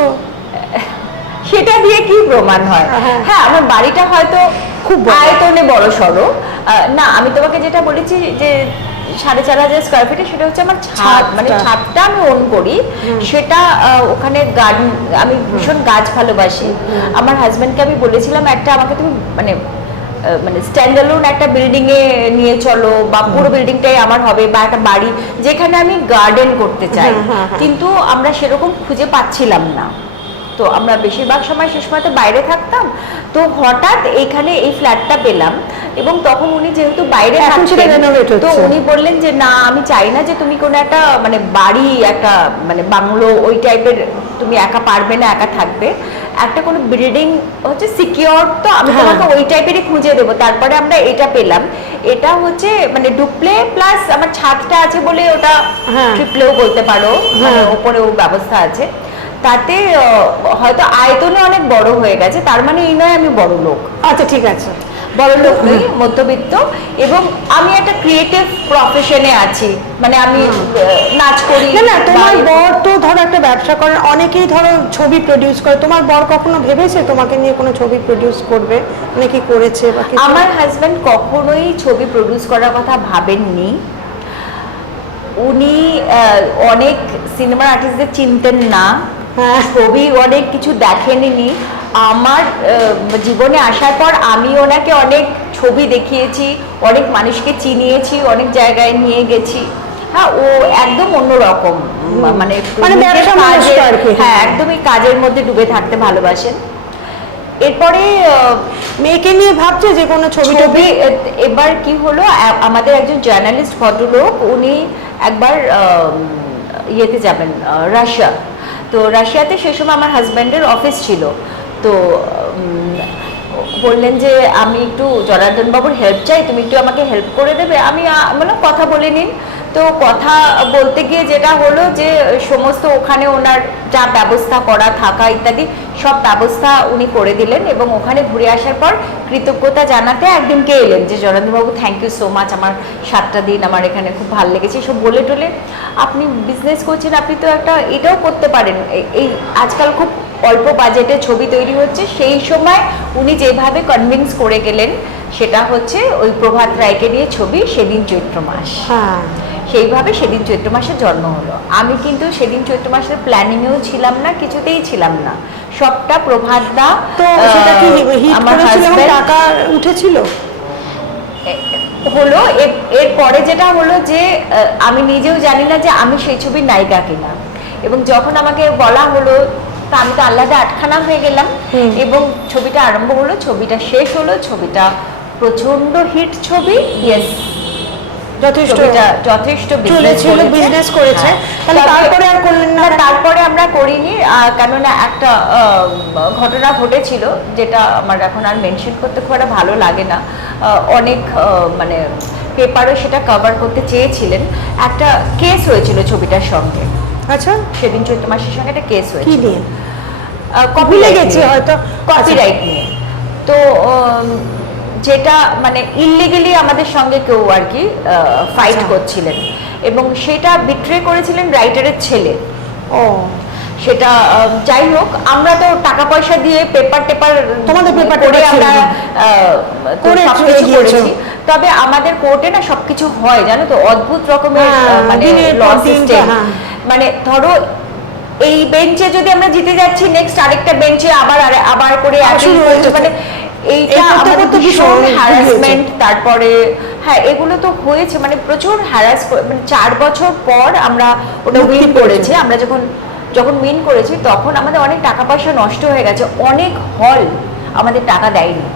সেটা দিয়ে কি প্রমাণ হয়? হ্যাঁ, আমার বাড়িটা হয়তো খুব আয়তনে বড় সড়ো না। আমি তোমাকে যেটা বলেছি যে 4500 স্কোয়ার ফিটে, সেটা হচ্ছে আমার ছাদ, মানে ছাদটা আমি ওন করি। সেটা ওখানে গার্ডেন, আমি ভীষণ গাছ ভালোবাসি। আমার হাজব্যান্ডকে আমি বলেছিলাম, একটা আমাকে তুমি মানে মানে স্ট্যান্ডালোন একটা বিল্ডিং এ নিয়ে চলো, বা পুরো বিল্ডিংটাই আমার হবে, বা একটা বাড়ি যেখানে আমি গার্ডেন করতে চাই, কিন্তু আমরা সেরকম খুঁজে পাচ্ছিলাম না। তো আমরা বেশিরভাগ সময় শেষ সময়তে বাইরে থাকতাম। তো হঠাৎ এখানে এই ফ্ল্যাটটা পেলাম, এবং তখন উনি যেহেতু বাইরে থাকতেন, তো উনি বললেন যে না, আমি চাই না যে তুমি কোনো একটা মানে বাড়ি, একটা মানে বাংলো ওই টাইপের, তুমি একা পারবে না, একা থাকবে, একটা কোনো বিল্ডিং হচ্ছে সিকিউর, তো আমি তোমাকে ওই টাইপেরই খুঁজে দেবো। তারপরে আমরা এটা পেলাম। এটা হচ্ছে মানে ডুপ্লে প্লাস আমার ছাদটা আছে বলে ওটা ট্রিপলেও বলতে পারো, মানে ওপরেও ব্যবস্থা আছে। তাতে হয়তো আয়তনে অনেক বড় হয়ে গেছে, তার মানে এই নয় আমি বড় লোক। আচ্ছা, ঠিক আছে, বড় লোক নই, মধ্যবিত্ত। এবং আমি একটা ক্রিয়েটিভ প্রফেশনে আছি, মানে আমি নাচ করি। না, তোমার বর তো ধরো একটা ব্যবসা করেন, অনেকেই ধরো ছবি প্রডিউস করে। তোমার বর কখনো ভেবেছে তোমাকে নিয়ে কোনো ছবি প্রডিউস করবে, মানে কি করেছে বা কিছু? আমার হাজব্যান্ড কখনোই ছবি প্রডিউস করার কথা ভাবেননি। উনি অনেক সিনেমার আর্টিস্টদের চিনতেন না, ছবি অনেক কিছু দেখেননি। আমার জীবনে আসার পর আমি ওনাকে অনেক ছবি দেখিয়েছি, অনেক মানুষকে চিনিয়েছি, অনেক জায়গায় নিয়ে গেছি। হ্যাঁ, ও একদম অন্যরকম, মানে হ্যাঁ, একদমই কাজের মধ্যে ডুবে থাকতে ভালোবাসেন। এরপরে মেয়েকে নিয়ে ভাবছে যে কোনো ছবি। এবার কি হলো, আমাদের একজন জার্নালিস্ট ভদ্রলোক, উনি একবার ইয়েতে যাবেন, রাশিয়া। তো রাশিয়াতে সে সময় আমার হাজব্যান্ডের অফিস ছিল। তো বললেন যে আমি একটু জনার্দন বাবুর হেল্প চাই, তুমি একটু আমাকে হেল্প করে দেবে? আমি বললাম কথা বলে নিন। তো কথা বলতে গিয়ে যেটা হলো যে সমস্ত ওখানে ওনার যা ব্যবস্থা করা, থাকা ইত্যাদি সব ব্যবস্থা উনি করে দিলেন। এবং ওখানে ঘুরে আসার পর কৃতজ্ঞতা জানাতে একদিনকে এলেন যে জনার্দনবাবু, থ্যাংক ইউ সো মাচ, আমার 7টা দিন আমার এখানে খুব ভালো লেগেছে। সব বলে টলে, আপনি বিজনেস করছেন, আপনি তো একটা এটাও করতে পারেন। এই আজকাল খুব অল্প বাজেটে ছবি তৈরি হচ্ছে, সেই সময় উনি যেভাবে কনভিন্স করে গেলেন সেটা হচ্ছে ওই প্রভাত রায়কে নিয়ে ছবি সেদিন চৈত্র মাস। হ্যাঁ, সেইভাবে সেদিন চৈত্র মাসে জন্ম হলো। আমি কিন্তু সেদিন চৈত্র মাসের প্ল্যানিংয়েও ছিলাম না, কিছুতেই ছিলাম না, সবটা প্রভাত দা। তো সেটা কি হিট আমার করেছিল এবং husband টাকা উঠেছিল? হলো। এর পরে যেটা হলো যে আমি নিজেও জানি না যে আমি সেই ছবির নায়িকা কিনা, এবং যখন আমাকে বলা হলো তা আমি তো আল্লাহতে আটখানা হয়ে গেলাম। এবং ছবিটা আরম্ভ হলো, ছবিটা শেষ হলো, ছবিটা প্রচন্ড হিট ছবি। ইয়েস, যথেষ্ট বিজনেস করেছে। তাহলে তারপরে আর করলেন না? তারপরে আমরা করিনি, কেননা একটা ঘটনা ঘটেছিল যেটা আমার এখন আর মেনশন করতে খুব একটা ভালো লাগে না। অনেক মানে পেপারও সেটা কভার করতে চেয়েছিলেন। একটা কেস হয়েছিল ছবিটার সঙ্গে। আচ্ছা, সেদিন চৈত্র মাসের সঙ্গে একটা কেস কি হয়েছিল নিয়ে? কপিরাইট গেছি হয়তো। কপিরাইট নিয়ে। তো যেটা মানে ইললিগালি আমাদের সঙ্গে কেউ আর কি ফাইট করছিলেন, এবং সেটা বিট্রে করেছিলেন রাইটারের ছেলে। ও, সেটা যাই হোক, আমরা তো টাকা পয়সা দিয়ে পেপার তোমাদের পেপার করে আমরা করে সবকিছু গিয়েছো। করেছি। তবে আমাদের কোর্টে না সবকিছু হয় জানো তো, অদ্ভুত রকমের মানে ল সিস্টেম। মানে ধরো এই বেঞ্চে যদি আমরা জিতে যাচ্ছি, নেক্সট আরেকটা বেঞ্চে আবার করে মানে এইটা আমাদের ভীষণ হ্যারাসমেন্ট। তারপরে হ্যাঁ, এগুলো তো হয়েছে, মানে প্রচুর হ্যারাস। মানে 4 বছর পর আমরা ওটা উইন করেছি। আমরা যখন উইন করেছি তখন আমাদের অনেক টাকা পয়সা নষ্ট হয়ে গেছে, অনেক হল আমাদের টাকা দেয়নি।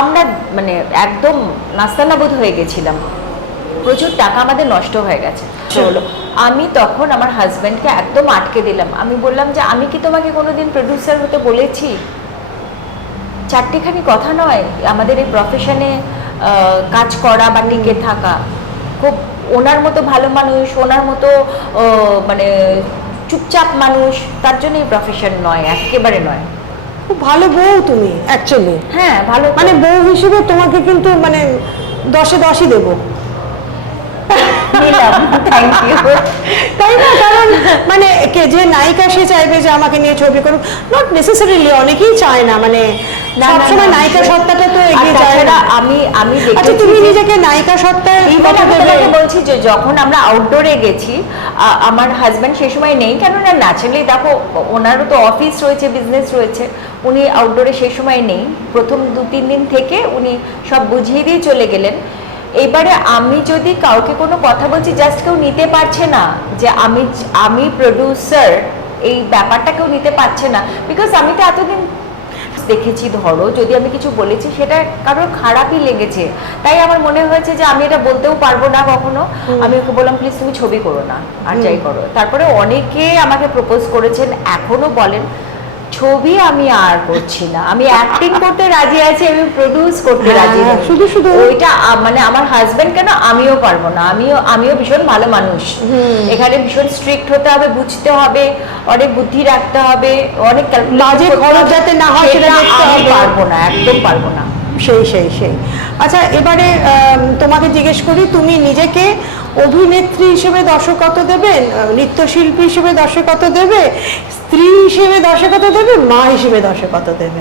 আমরা মানে একদম নাস্তানাবুদ হয়ে গেছিলাম, প্রচুর টাকা আমাদের নষ্ট হয়ে গেছে। চলো, আমি তখন আমার হাজব্যান্ডকে একদম আটকে দিলাম। আমি বললাম যে আমি কি তোমাকে কোনোদিন প্রডিউসার হতে বলেছি? চারটিখানি কথা নয় আমাদের এই প্রফেশনে কাজ করা বা টিকে থাকা। খুব ওনার মতো ভালো মানুষ, ওনার মতো মানে চুপচাপ মানুষ, তার জন্য এই প্রফেশন নয়, একেবারে নয়। খুব ভালো বউ তুমি অ্যাকচুয়ালি। হ্যাঁ, ভালো মানে বউ হিসেবে তোমাকে কিন্তু মানে 10-এ 10ই দেবো। Thank you. তাই না? কারণ মানে যে নায়িকা সে চাইবে যে আমাকে নিয়ে ছবি করুক, নট নেসেসারিলি, অনেকেই চায় না, মানে সবসময় নায়িকা সত্তাটা তো এগিয়ে যায় না। আমি আচ্ছা, তুমি নিজেকে নায়িকা সত্তায় তোমাকে বলছি যে যখন আমরা আউটডোরে গেছি, আমার হাজব্যান্ড সেই সময় নেই, কেননা ন্যাচারালি দেখো ওনারও তো অফিস রয়েছে, বিজনেস রয়েছে, উনি আউটডোরে সেই সময় নেই। প্রথম 2-3 দিন থেকে উনি সব বুঝিয়ে দিয়ে চলে গেলেন। এবারে আমি যদি কাউকে কোনো কথা বলছি, জাস্ট কেউ নিতে পারছে না যে আমি প্রডিউসার, এই ব্যাপারটা কেউ নিতে পারছে না। বিকজ আমি তো এতদিন দেখেছি, ধরো যদি আমি কিছু বলেছি সেটা কারোর খারাপই লেগেছে, তাই আমার মনে হয়েছে যে আমি এটা বলতেও পারবো না কখনো। আমি ওকে বললাম প্লিজ তুমি ছবি করো না, আর যাই করো। তারপরে অনেকে আমাকে প্রপোজ করেছেন, এখনো বলেন ছবি আমি আর করছি না, আমি অ্যাক্টিং করতে রাজি আছি, আমি প্রডিউস করতে রাজি নই। শুধু ওইটা মানে আমার হাজবেন্ড কেন, আমিও পারবো না। আমিও ভীষণ ভালো মানুষ, এখানে ভীষণ স্ট্রিক্ট হতে হবে, বুঝতে হবে, অনেক বুদ্ধি রাখতে হবে, অনেক বাজে খরচ যাতে না হয় সেটা দেখতে হবে। পারবো না, একদম পারবো না। সেই আচ্ছা, এবারে তোমাকে জিজ্ঞেস করি, তুমি নিজেকে অভিনেত্রী হিসেবে দর্শকত্ব দেবে, নৃত্যশিল্পী হিসেবে দর্শকত্ব দেবে, স্ত্রী হিসেবে দর্শকত্ব দেবে, মা হিসেবে দর্শকত্ব দেবে?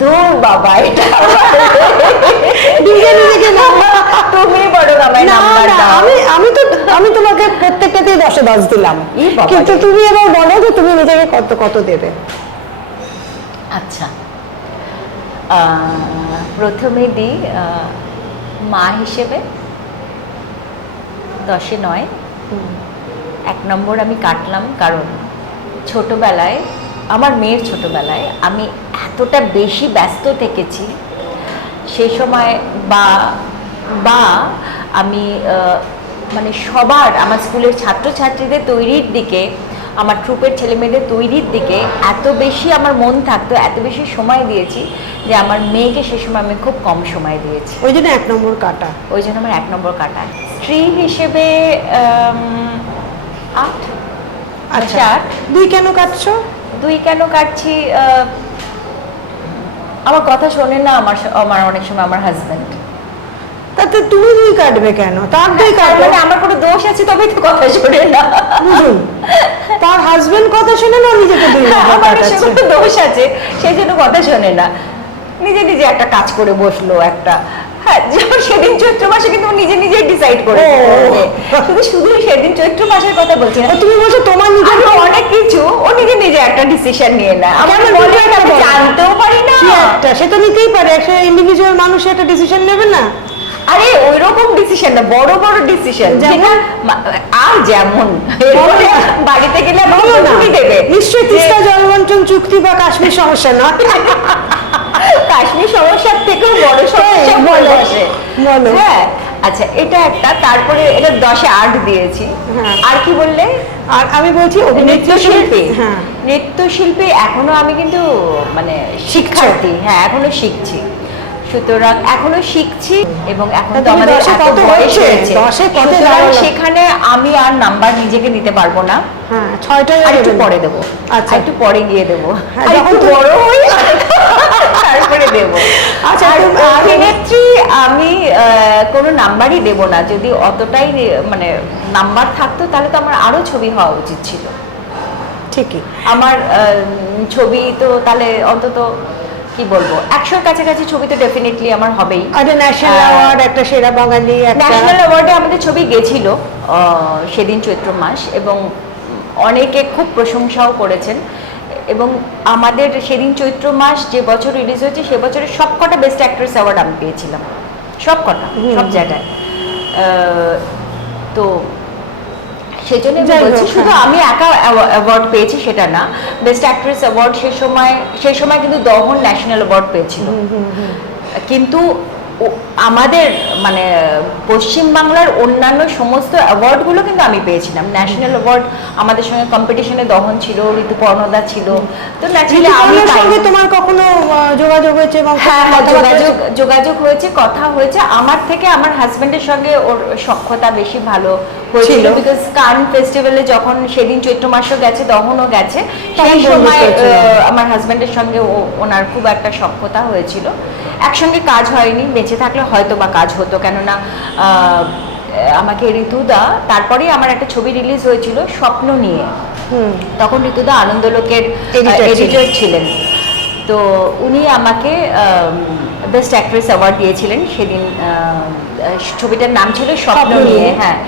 দূর বাবা, এটা নিজেকে তুমি বড় আমায় নাম্বার দাও। আমি তোমাকে প্রত্যেকটাতেই 10-এ 10 দিলাম, কিন্তু তুমি এবার বলো যে তুমি নিজেকে কত দেবে? আচ্ছা, প্রথমে দিই মা হিসেবে 10-এ 9। 1 নম্বর আমি কাটলাম, কারণ ছোটবেলায় আমার মেয়ের ছোটবেলায় আমি এতটা বেশি ব্যস্ত থেকেছি, সেই সময় বা আমি মানে সবার আমার স্কুলের ছাত্রছাত্রীদের তৈরির দিকে, আমার ট্রুপের ছেলেমেয়েদের তৈরির দিকে এত বেশি আমার মন থাকতো, এত বেশি সময় দিয়েছি যে আমার মেয়েকে সে সময় আমি খুব কম সময় দিয়েছি। ওই জন্য 1 নম্বর কাটা। ওই জন্য আমার 1 নম্বর কাটা। স্ত্রী হিসেবে 8। আচ্ছা, 2 কেন কাটছো? 2 কেন কাটছি, আমার কথা শোনে না আমার অনেক সময় আমার হাজব্যান্ড। তাতে তুমি দুই কাটবে কেন? তার দুই কাটবে মানে আমার কোনো দোষ আছে তবেই তো কথা শোনে না। বুঝুন, তার হাজবেন্ড কথা শুনে না, নিজেকে দুই আমার কাটাচ্ছে। সেগুলো দোষ আছে, সেই জন্য কথা শোনে না, নিজে নিজে একটা কাজ করে বসলো একটা। হ্যাঁ, যেমন সেদিন চৈত্র মাসে কিন্তু ও নিজে নিজে ডিসাইড করে শুধু শুধু সেদিন চৈত্র মাসের কথা বলছি না, তুমি বলছো তোমার নিজের আরো অনেক কিছু ও নিজে নিজে একটা ডিসিশন নিয়ে নেয়, আমার কেমন বলে কিছু একটা আমি বলো। জানতেও পারি না। কি একটা, সে তো নিতেই পারে, একটা ইন্ডিভিজুয়াল মানুষ একটা ডিসিশন নেবে না? আরে ওই রকম ডিসিশন না, বড় বড় ডিসিশন, যেমন? আর যেমন এরপরে বাড়িতে গেলে আমাকে বলো না, তুমি দেবে নিশ্চয়ই তিস্তা জল বন্টন চুক্তি বা কাশ্মীর সমস্যা না? কাশ্মীর সমস্যার থেকেও বড় সমস্যা বলো, আসে। বলো। হ্যাঁ, আচ্ছা এটা একটা, তারপরে এটা 10-এ 8 দিয়েছি। হ্যাঁ। আর কি বললে? আর আমি বলছি নৃত্যশিল্পী। হ্যাঁ, নৃত্যশিল্পী এখনো আমি কিন্তু মানে শিক্ষার্থী, হ্যাঁ এখনো শিখছি, সুতরাং এখনো শিখছি এবং এখন তো তুমি আমাদের 10-এ এত কত বয়স হচ্ছে? হয়েছে, 10-এ কত সুতরাং দাঁড়ালো? সেখানে আমি আর নাম্বার নিজেকে দিতে পারবো না, হ্যাঁ, 6টায় আর একটু পরে দেবো, আচ্ছা, একটু পরে গিয়ে দেবো, হ্যাঁ, আর যখন একটু তুমি- বড় হই তারপরে দেবো। আচ্ছা, আর তুমি- অভিনেত্রী আমি কোনো নাম্বারই দেব না, যদি অতটাই মানে নাম্বার থাকতো তাহলে তো আমার আরো ছবি হওয়া উচিত ছিল। ঠিকই। আমার ছবি তো তাহলে অন্তত কি বলবো 100-র কাছাকাছি ছবি তো ডেফিনেটলি আমার হবেই। একটা ন্যাশনাল অ্যাওয়ার্ড, একটা সেরা বাঙালি, একটা ন্যাশনাল অ্যাওয়ার্ডে আমাদের ছবি গেছিল সেদিন চৈত্র মাস, এবং অনেকে খুব প্রশংসাও করেছেন, এবং আমাদের সেদিন চৈত্র মাস যে বছর রিলিজ হয়েছে সে বছরের সবকটা বেস্ট অ্যাক্ট্রেস অ্যাওয়ার্ড আমি পেয়েছিলাম, সবকটা, সব জায়গায়। তো সেই জন্য আমি যাই হোক, বলছি শুধু হ্যাঁ। আমি একা অ্যাওয়ার্ড পেয়েছি সেটা না, বেস্ট অ্যাক্ট্রেস অ্যাওয়ার্ড সেই সময় কিন্তু দহন ন্যাশনাল অ্যাওয়ার্ড পেয়েছিল, কিন্তু আমাদের মানে পশ্চিমবাংলার অন্যান্য সমস্ত অ্যাওয়ার্ডগুলো কিন্তু আমি পেয়েছিলাম। ন্যাশনাল অ্যাওয়ার্ড আমাদের সঙ্গে কম্পিটিশনে দহন ছিল, ঋতুপর্ণদা ছিল, তো ন্যাচারালি আমি ঋতুপর্ণার সঙ্গে পাইনি। তোমার কখনো যোগাযোগ হয়েছে? এবং হ্যাঁ, কথাবার্তা যোগাযোগ হয়েছে, কথা হয়েছে, আমার থেকে আমার হাজবেন্ডের সঙ্গে ওর সখ্যতা বেশি ভালো হয়েছিল, ছিল। বিকজ কান ফেস্টিভ্যালে যখন সেদিন চৈত্র মাসও গেছে দহনও গেছে, তখন সেই সময় বন্ধুত্ব ছিল। আমার হাজবেন্ডের সঙ্গে ওনার খুব একটা সখ্যতা হয়েছিল। একসঙ্গে কাজ হয়নি, বেঁচে থাকলে হয়তো বা কাজ হতো, কেননা আমাকে ঋতুদা, তারপরেই আমার একটা ছবি রিলিজ হয়েছিল স্বপ্ন নিয়ে, তখন ঋতুদা আনন্দলোকের এডিটর ছিলেন, তো উনি আমাকে বেস্ট অ্যাক্ট্রেস অ্যাওয়ার্ড দিয়েছিলেন সেদিন। ছবিটার নাম ছিল স্বপ্ন নিয়ে। হ্যাঁ,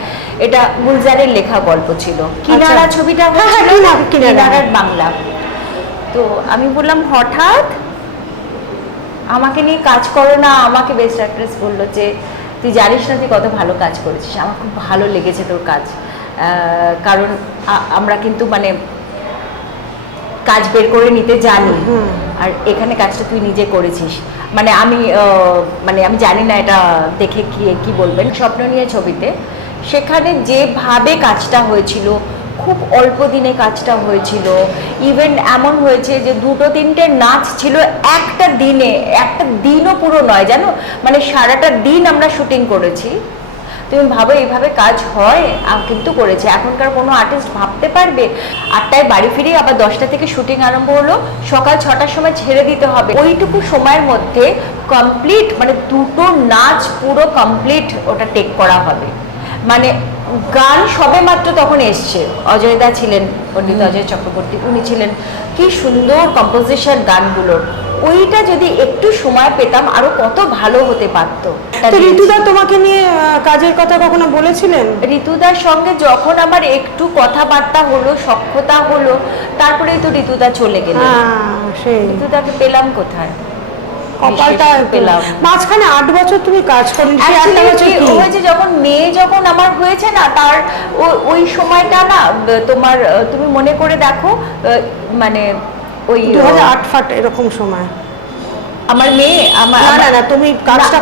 এটা গুলজারের লেখা গল্প ছিল। কিনারা ছবিটা হচ্ছিল কিনারার বাংলা। তো আমি বললাম হঠাৎ আমাকে নিয়ে কাজ করো না, আমাকে বেস্ট অ্যাক্ট্রেস বললো যে তুই জানিস না তুই কত ভালো কাজ করেছিস, আমার খুব ভালো লেগেছে তোর কাজ, কারণ আমরা কিন্তু মানে কাজ বের করে নিতে জানি, আর এখানে কাজটা তুই নিজে করেছিস, মানে আমি জানি না এটা দেখে কি বলবেন। স্বপ্ন নিয়ে ছবিতে সেখানে যেভাবে কাজটা হয়েছিল, খুব অল্প দিনে কাজটা হয়েছিল, ইভেন এমন হয়েছে যে 2-3টে নাচ ছিল একটা দিনও পুরো নয়, জানো, মানে সারাটা দিন আমরা শুটিং করেছি। তুমি ভাবো এইভাবে কাজ হয়, কিন্তু করেছে। এখনকার কোনো আর্টিস্ট ভাবতে পারবে 8টায় বাড়ি ফিরে আবার 10টা থেকে শুটিং আরম্ভ হলো, সকাল 6টার সময় ছেড়ে দিতে হবে, ওইটুকু সময়ের মধ্যে কমপ্লিট মানে 2টো নাচ পুরো কমপ্লিট ওটা টেক করা হবে। মানে গান সবে মাত্র তখন এসছে, অজয়দা ছিলেন, পণ্ডিত অজয় চক্রবর্তী, উনি ছিলেন, কি সুন্দর কম্পোজিশন গানগুলোর, ওইটা যদি একটু সময় পেতাম আরো কত ভালো হতে পারতো। তো ঋতুদা তোমাকে নিয়ে কাজের কথা কখনো বলেছিলেন? ঋতুদার সঙ্গে যখন আমার একটু কথাবার্তা হলো, সখ্যতা হলো, তারপরেই তো ঋতুদা চলে গেলেন। সেই ঋতুদাকে পেলাম কোথায়, কপালটা পেলাম। মাঝখানে 8 বছর তুমি কাজ করলে, সেই 8টা বছর কি হয়েছে, যখন মেয়ে যখন আমার হয়েছে না, তার ওই সময়টা না তোমার তুমি মনে করে দেখো, মানে ওই 2008 ফাট এরকম সময় আমার মেয়ে না তুমি কাজটা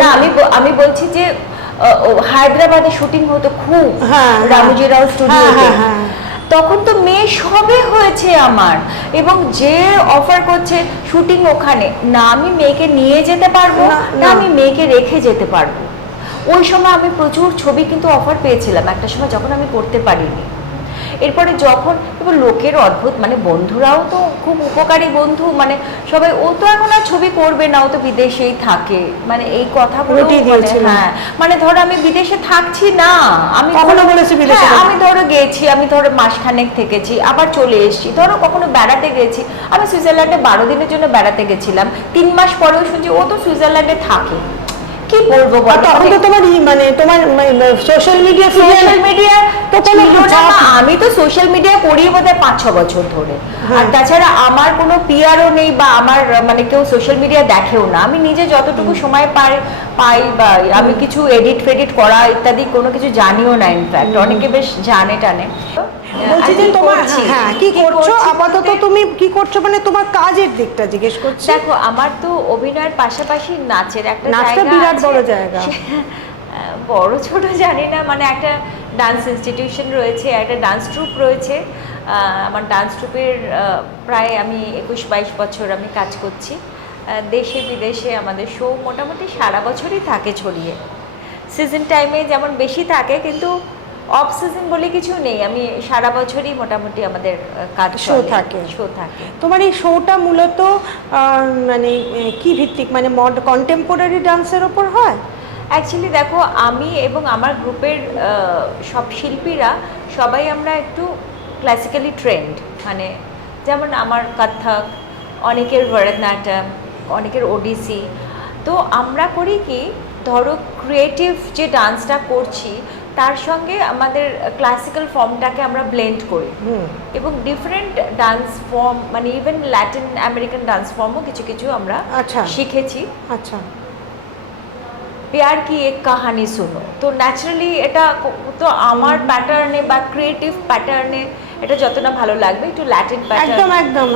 না, আমি বলছি যে হায়দ্রাবাদে শুটিং হতো খুব, রামজি রাও স্টুডিওতে, তখন তো মেয়ে সবে হয়েছে আমার, এবং যে অফার করছে শুটিং ওখানে, না আমি মেয়েকে নিয়ে যেতে পারবো না আমি মেয়েকে রেখে যেতে পারবো। ওই সময় আমি প্রচুর ছবি কিন্তু অফার পেয়েছিলাম একটা সময়, যখন আমি করতে পারিনি। এরপরে যখন এবার লোকের অদ্ভুত, মানে বন্ধুরাও তো খুব উপকারী বন্ধু, মানে সবাই, ও তো এখন আর ছবি করবে না, ও তো বিদেশেই থাকে, মানে এই কথাগুলো হ্যাঁ, মানে ধরো আমি বিদেশে থাকছি না, আমি কখনো বলেছি বিদেশে, আমি ধরো গেছি, আমি ধরো মাসখানেক থেকেছি, আবার চলে এসেছি, ধরো কখনো বেড়াতে গেছি, আমি সুইজারল্যান্ডে 12 দিনের জন্য বেড়াতে গেছিলাম, 3 মাস পরেও শুনছি ও তো সুইজারল্যান্ডে থাকে, কি বলবো বলো? তখন তো তোমার মানে তোমার সোশ্যাল মিডিয়া তো আমি তো সোশ্যাল মিডিয়া করি বোধহয় 5-6 বছর ধরে, আর তাছাড়া আমার কোনো পিআরও নেই, বা আমার মানে কেউ সোশ্যাল মিডিয়া দেখেও না, আমি নিজে যতটুকু সময় পাই, বা আমি কিছু এডিট ফেডিট করা ইত্যাদি কোনো কিছু জানিও না, ইনফ্যাক্ট অনেকে বেশ জানে টানে। বলছি যে তোমার হ্যাঁ কি করছো আপাতত, তুমি কি করছো, মানে তোমার কাজের দিকটা জিজ্ঞেস করছি। দেখো আমার তো অভিনয়ের পাশাপাশি নাচের একটা নাচটা বিরাট বড় জায়গা, বড় ছোট জানি না, মানে একটা ডান্স ইনস্টিটিউশন রয়েছে, একটা ডান্স ট্রুপ রয়েছে, আমার ডান্স ট্রুপের প্রায় আমি 21-22 বছর আমি কাজ করছি, দেশে বিদেশে আমাদের শো মোটামুটি সারা বছরই থাকে ছড়িয়ে, সিজন টাইমে যেমন বেশি থাকে, কিন্তু অফ সিজন বলে কিছু নেই, আমি সারা বছরই মোটামুটি আমাদের কাজ শো থাকে। তোমার এই শোটা মূলত মানে কি ভিত্তিক, মানে কন্টেম্পোরারি ডান্সের ওপর হয়? অ্যাকচুয়ালি দেখো, আমি এবং আমার গ্রুপের সব শিল্পীরা সবাই আমরা একটু ক্লাসিক্যালি ট্রেন্ড, মানে যেমন আমার কত্থক, অনেকের ভরতনাট্যম, অনেকের ওডিসি, তো আমরা করি কি, ধরো ক্রিয়েটিভ যে ডান্সটা করছি তার সঙ্গে আমাদের ক্লাসিক্যাল ফর্মটাকে আমরা ব্লেন্ড করি, এবং ডিফারেন্ট ডান্স ফর্ম, মানে ইভেন ল্যাটিন আমেরিকান ডান্স ফর্মও কিছু কিছু আমরা শিখেছি। আচ্ছা, প্যার কি এক কাহানি শুনো, তো ন্যাচারালি এটা তো আমার প্যাটার্নে বা ক্রিয়েটিভ প্যাটার্নে এটা যতটা ভালো লাগবে, একটু ল্যাটিন প্যাটার্ন, একদম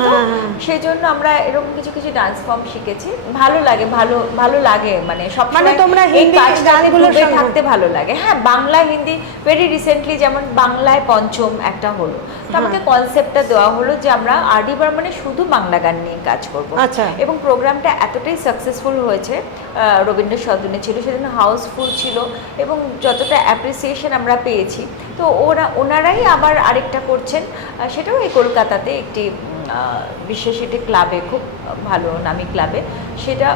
সেই জন্য আমরা এরকম কিছু কিছু ডান্স ফর্ম শিখেছি, ভালো লাগে, ভালো লাগে, মানে সব মানে তোমরা হিন্দি গানগুলোর সঙ্গে থাকতে ভালো লাগে। হ্যাঁ, বাংলা হিন্দি, ভেরি রিসেন্টলি যেমন বাংলায় পঞ্চম একটা হলো, তো আমাকে কনসেপ্টটা দেওয়া হলো যে আমরা আর.ডি. বর্মনের শুধু বাংলা গান নিয়ে কাজ করব, এবং প্রোগ্রামটা এতটাই সাকসেসফুল হয়েছে, রবীন্দ্র সদনে ছিল সেদিন, হাউসফুল ছিল, এবং যতটা অ্যাপ্রিসিয়েশন আমরা পেয়েছি, তো ওনারাই আবার আরেকটা করছেন, সেটাও এই কলকাতাতে একটি বিশেষ একটি ক্লাবে, খুব ভালো নামি ক্লাবে, সেটা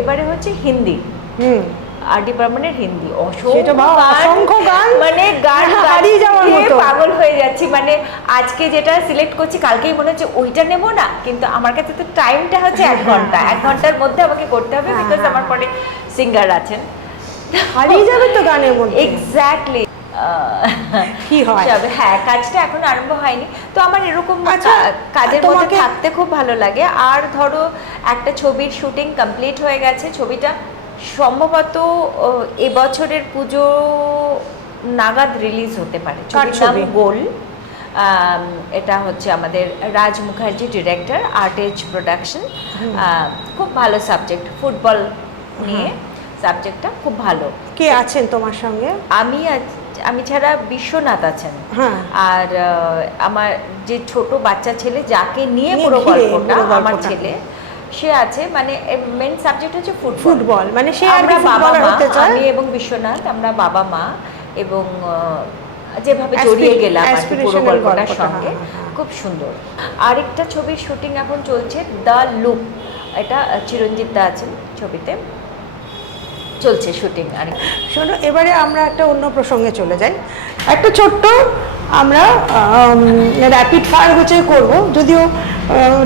এবারে হচ্ছে হিন্দি, আর.ডি. বর্মনের হিন্দি, অসংখ্য গান, মানে গান হারিয়ে যাওয়ার মতো পাগল হয়ে যাচ্ছি, মানে আজকে যেটা সিলেক্ট করছি কালকেই মনে হচ্ছে ওইটা নেব না, কিন্তু আমার কাছে তো টাইমটা হচ্ছে 1 ঘন্টা, 1 ঘন্টার মধ্যে আমাকে করতে হবে, বিকজ আমার পরে সিঙ্গার আছেন, হারিয়ে যাবে তো গানের মধ্যে। এক্স্যাক্টলি, কি হয়, হ্যাঁ, কাজটা এখন আরম্ভ হয়নি, তো আমার এরকম কাজের মধ্যে থাকতে খুব ভালো লাগে। আর ধরো একটা ছবির শুটিং কমপ্লিট হয়ে গেছে, ছবিটা সম্ভবত এবছরের পুজো নাগাদ রিলিজ হতে পারে, ছবির নাম গোল, এটা হচ্ছে আমাদের রাজ মুখার্জি ডিরেক্টর, আর্টেজ প্রোডাকশন, খুব ভালো সাবজেক্ট, ফুটবল নিয়ে সাবজেক্টটা খুব ভালো। কে আছেন তোমার সঙ্গে? আমি ছাড়া বিশ্বনাথ আছেন, আর আমার যে ছোট বাচ্চা ছেলে যাকে নিয়ে পুরো গল্পটা, আমার ছেলে, সে আছে, মানে মেন সাবজেক্ট হচ্ছে ফুটবল, মানে সে আমরা ফুটবলার হতে চাই, আমি এবং বিশ্বনাথ, আমরা বাবা মা, এবং যেভাবে জড়িয়ে গেলাম পুরো গল্পটার সঙ্গে, খুব সুন্দর। আরেকটা ছবির শুটিং এখন চলছে, দ্য লুক, এটা চিরঞ্জিত দা আছেন ছবিতে, চলছে শুটিং। আর শোনো, এবারে আমরা একটা অন্য প্রসঙ্গে চলে যাই, একটা ছোট্ট আমরা র্যাপিড ফায়ার হচ্ছে করবো, যদিও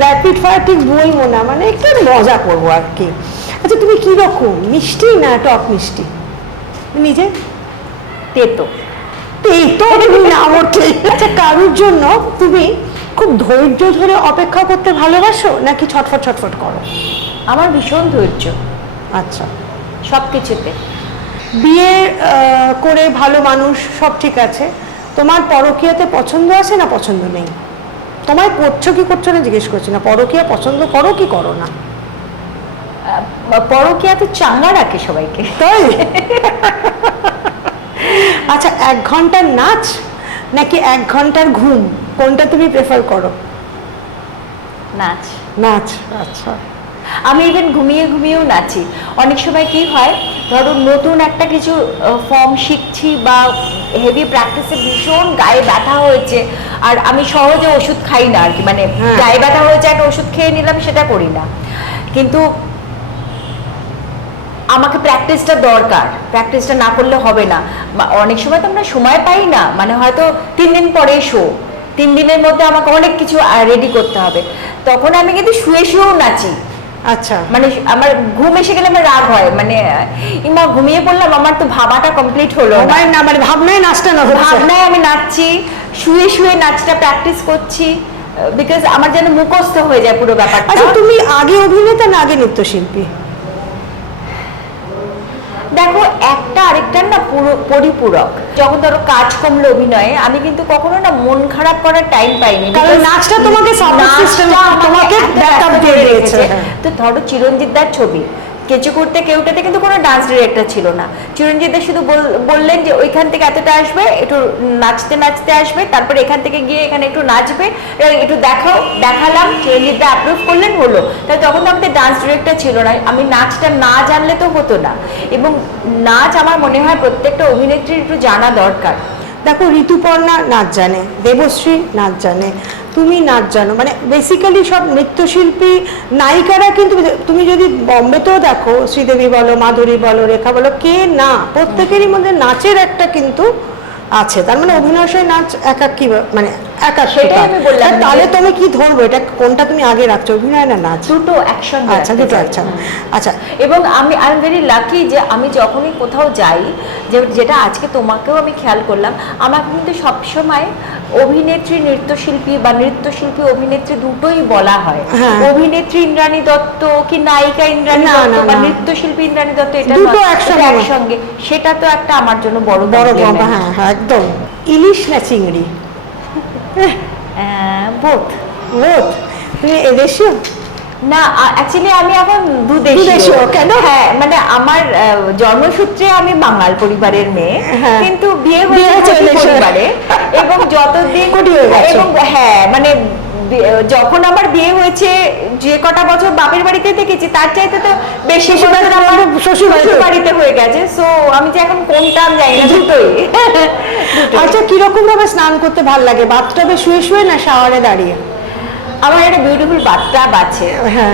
র্যাপিড ফায়ার ঠিক বলবো না, মানে একটু মজা করবো আর কি। আচ্ছা, তুমি কি রকম, মিষ্টি না টক মিষ্টি? নিজে তেতো তুমি না ওঠে। আচ্ছা, কারোর জন্য তুমি খুব ধৈর্য ধরে অপেক্ষা করতে ভালোবাসো, নাকি ছটফট করো? আমার ভীষণ ধৈর্য। আচ্ছা, সব কিছুতে। বিয়ে করে ভালো মানুষ, সব ঠিক আছে, তোমার পরকীয়াতে পছন্দ আছে না পছন্দ নেই? তোমায় করছো কি করছো না জিজ্ঞেস করছি না, পরকীয়া পছন্দ করো কি করো না? পরকীয়াতে চাঙ্গা রাখে সবাইকে, তাই? আচ্ছা, 1 ঘন্টার নাচ নাকি 1 ঘন্টার ঘুম, কোনটা তুমি প্রেফার করো? নাচ। আচ্ছা, আমি ইভেন ঘুমিয়েও নাচি। অনেক সময় কি হয়, ধরো নতুন একটা কিছু ফর্ম শিখছি বা হেভি প্র্যাকটিসে ভীষণ গায়ে ব্যথা হয়েছে, আর আমি সহজে ওষুধ খাই না আর কি, মানে গায়ে ব্যথা হয়েছে একটা ওষুধ খেয়ে নিলাম সেটা করি না, কিন্তু আমাকে প্র্যাকটিসটা দরকার, প্র্যাকটিসটা না করলে হবে না। অনেক সময় তো আমরা সময় পাই না, মানে হয়তো 3 দিন পরে শো, 3 দিনের মধ্যে আমাকে অনেক কিছু রেডি করতে হবে, তখন আমি কিন্তু শুয়ে শুয়েও নাচি। আচ্ছা, মানে আমার ঘুম এসে গেলে আমার রাগ হয়, মানে ইমা ঘুমিয়ে পড়লাম, আমার তো ভাবাটা কমপ্লিট হলো না, মানে ভাবনায় নাচটা না, ভাবনায় আমি নাচছি, শুয়ে শুয়ে নাচটা প্র্যাকটিস করছি, বিকজ আমার যেন মুখস্থ হয়ে যায় পুরো ব্যাপারটা। আচ্ছা, তুমি আগে অভিনেতা না আগে নৃত্যশিল্পী? দেখো, একটা আরেকটার না পুরো পরিপূরক। যখন ধরো কাজ কমলো অভিনয়ে, আমি কিন্তু কখনো না মন খারাপ করার টাইম পাইনি, কারণ নাচটা তোমাকে সাপোর্ট সিস্টেম, তোমাকে ব্যাকআপ দিয়ে দিয়েছে। তো ধরো চিরঞ্জিত দার ছবি কেঁচো করতে কেউটাতে কিন্তু কোনো ডান্স ডিরেক্টর ছিল না, চিরঞ্জিত দা শুধু বললেন যে ওইখান থেকে এতটা আসবে, একটু নাচতে নাচতে আসবে, তারপর এখান থেকে গিয়ে এখানে একটু নাচবে, একটু দেখালাম, চিরঞ্জিত দা অ্যাপ্রুভ করলেন, হলো। তাই তখন তো আমাদের ডান্স ডিরেক্টর ছিল না, আমি নাচটা না জানলে তো হতো না, এবং নাচ আমার মনে হয় প্রত্যেকটা অভিনেত্রীর একটু জানা দরকার। দেখো, ঋতুপর্ণা নাচ জানে, দেবশ্রী নাচ জানে, তুমি নাচ জানো, মানে বেসিক্যালি সব নৃত্যশিল্পী নায়িকারা কিন্তু, তুমি যদি বম্বেতেও দেখো, শ্রীদেবী বলো, মাধুরী বলো, রেখা বলো, কে না, প্রত্যেকেরই মধ্যে নাচের একটা কিন্তু আছে। তার মানে অভিনয় নাচ একাকি, মানে একাকি। সেটাই আমি বললাম। তাহলে তুমি কি ধরবো, এটা কোনটা তুমি আগে রাখছো, অভিনয় না নাচ? দুটো একসঙ্গে। আচ্ছা, দুটো একসঙ্গে। আচ্ছা, এবং আই এম ভেরি লাকি যে আমি যখনই কোথাও যাই, যেটা আজকে তোমাকেও আমি খেয়াল করলাম, আমাকে কিন্তু সবসময় অভিনেত্রী নৃত্যশিল্পী বা নৃত্যশিল্পী অভিনেত্রী দুটোই বলা হয়। অভিনেত্রী ইন্দ্রাণী দত্ত কি নায়িকা ইন্দ্রাণী দত্ত বা নৃত্যশিল্পী ইন্দ্রাণী দত্ত, এটা দুটো একসঙ্গে। সেটা তো একটা আমার জন্য বড় বড়। হ্যাঁ, একদম। ইলিশ না চিংড়ি? বোথ। তুমি এদেশীয়? না, অ্যাকচুয়ালি আমি এখন দুদেশীয়। কেন? হ্যাঁ, মানে আমার জন্মসূত্রে আমি বাঙাল পরিবারের মেয়ে, কিন্তু বিয়ে হয়েছে পরিবারে, এবং যতদিন এবং হ্যাঁ, মানে যখন আমার বিয়ে হয়েছে যে কটা বছর বাপের বাড়িতে থেকেছি, তার চাইতে তো বেশি বছর আমার শ্বশুর বাড়িতে হয়ে গেছে। সো আমি যে এখন কোনটা আমি জানি না, দুটোই। আচ্ছা, কিরকম ভাবে স্নান করতে ভালো লাগে, বাথটবে শুয়ে শুয়ে না শাওয়ারে দাঁড়িয়ে? আমার একটা বিউটিফুল বাথটাব আছে,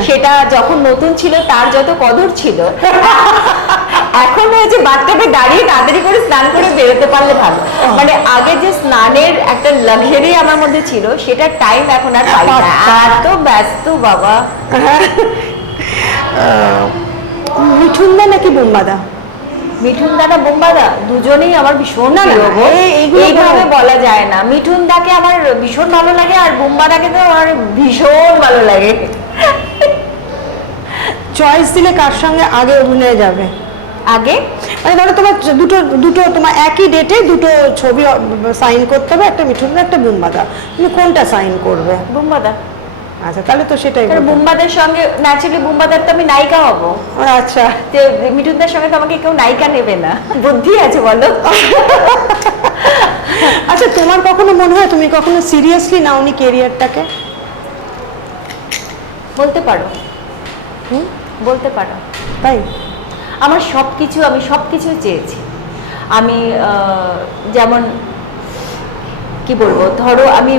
সেটা যখন নতুন ছিল তার যত কদর ছিল, এখন হয়েছে বাথটাবে দাঁড়িয়ে তাড়াতাড়ি করে স্নান করে বেরোতে পারলে ভালো। মানে আগে যে স্নানের একটা লাক্সারি আমার মধ্যে ছিল, সেটার টাইম এখন আর পাই না, এত ব্যস্ত বাবা। মিঠুনদা নাকি বোম্বাদা? মিঠুন দা না বোম্বা দা, দুজনেই আমার ভীষণ এইভাবে বলা যায় না। মিঠুন দাকে আমার ভীষণ ভালো লাগে, আর বোম্বা দাকে তো আমার ভীষণ ভালো লাগে। চয়েস দিলে কার সঙ্গে আগে অভিনয় যাবে? আগে মানে ধরো তোমার দুটো তোমার একই ডেটে দুটো ছবি সাইন করতে হবে, একটা মিঠুনদা একটা বোম্বাদা, তুমি কোনটা সাইন করবে? বোম্বা দা। আচ্ছা, তাহলে তো সেটাই। বুম্বাদের সঙ্গে ন্যাচারালি বুম্বাদার তো আমি নায়িকা হব। আচ্ছা, মিঠুনদার সঙ্গে তো আমাকে কেউ নায়িকা নেবে না, বুদ্ধি আছে বলো। আচ্ছা, তোমার কখনো মনে হয় তুমি কখনো সিরিয়াসলি নাওনি ক্যারিয়ারটাকে? বলতে পারো, বলতে পারো। তাই আমি সবকিছু চেয়েছি। আমি যেমন কি বলবো, ধরো আমি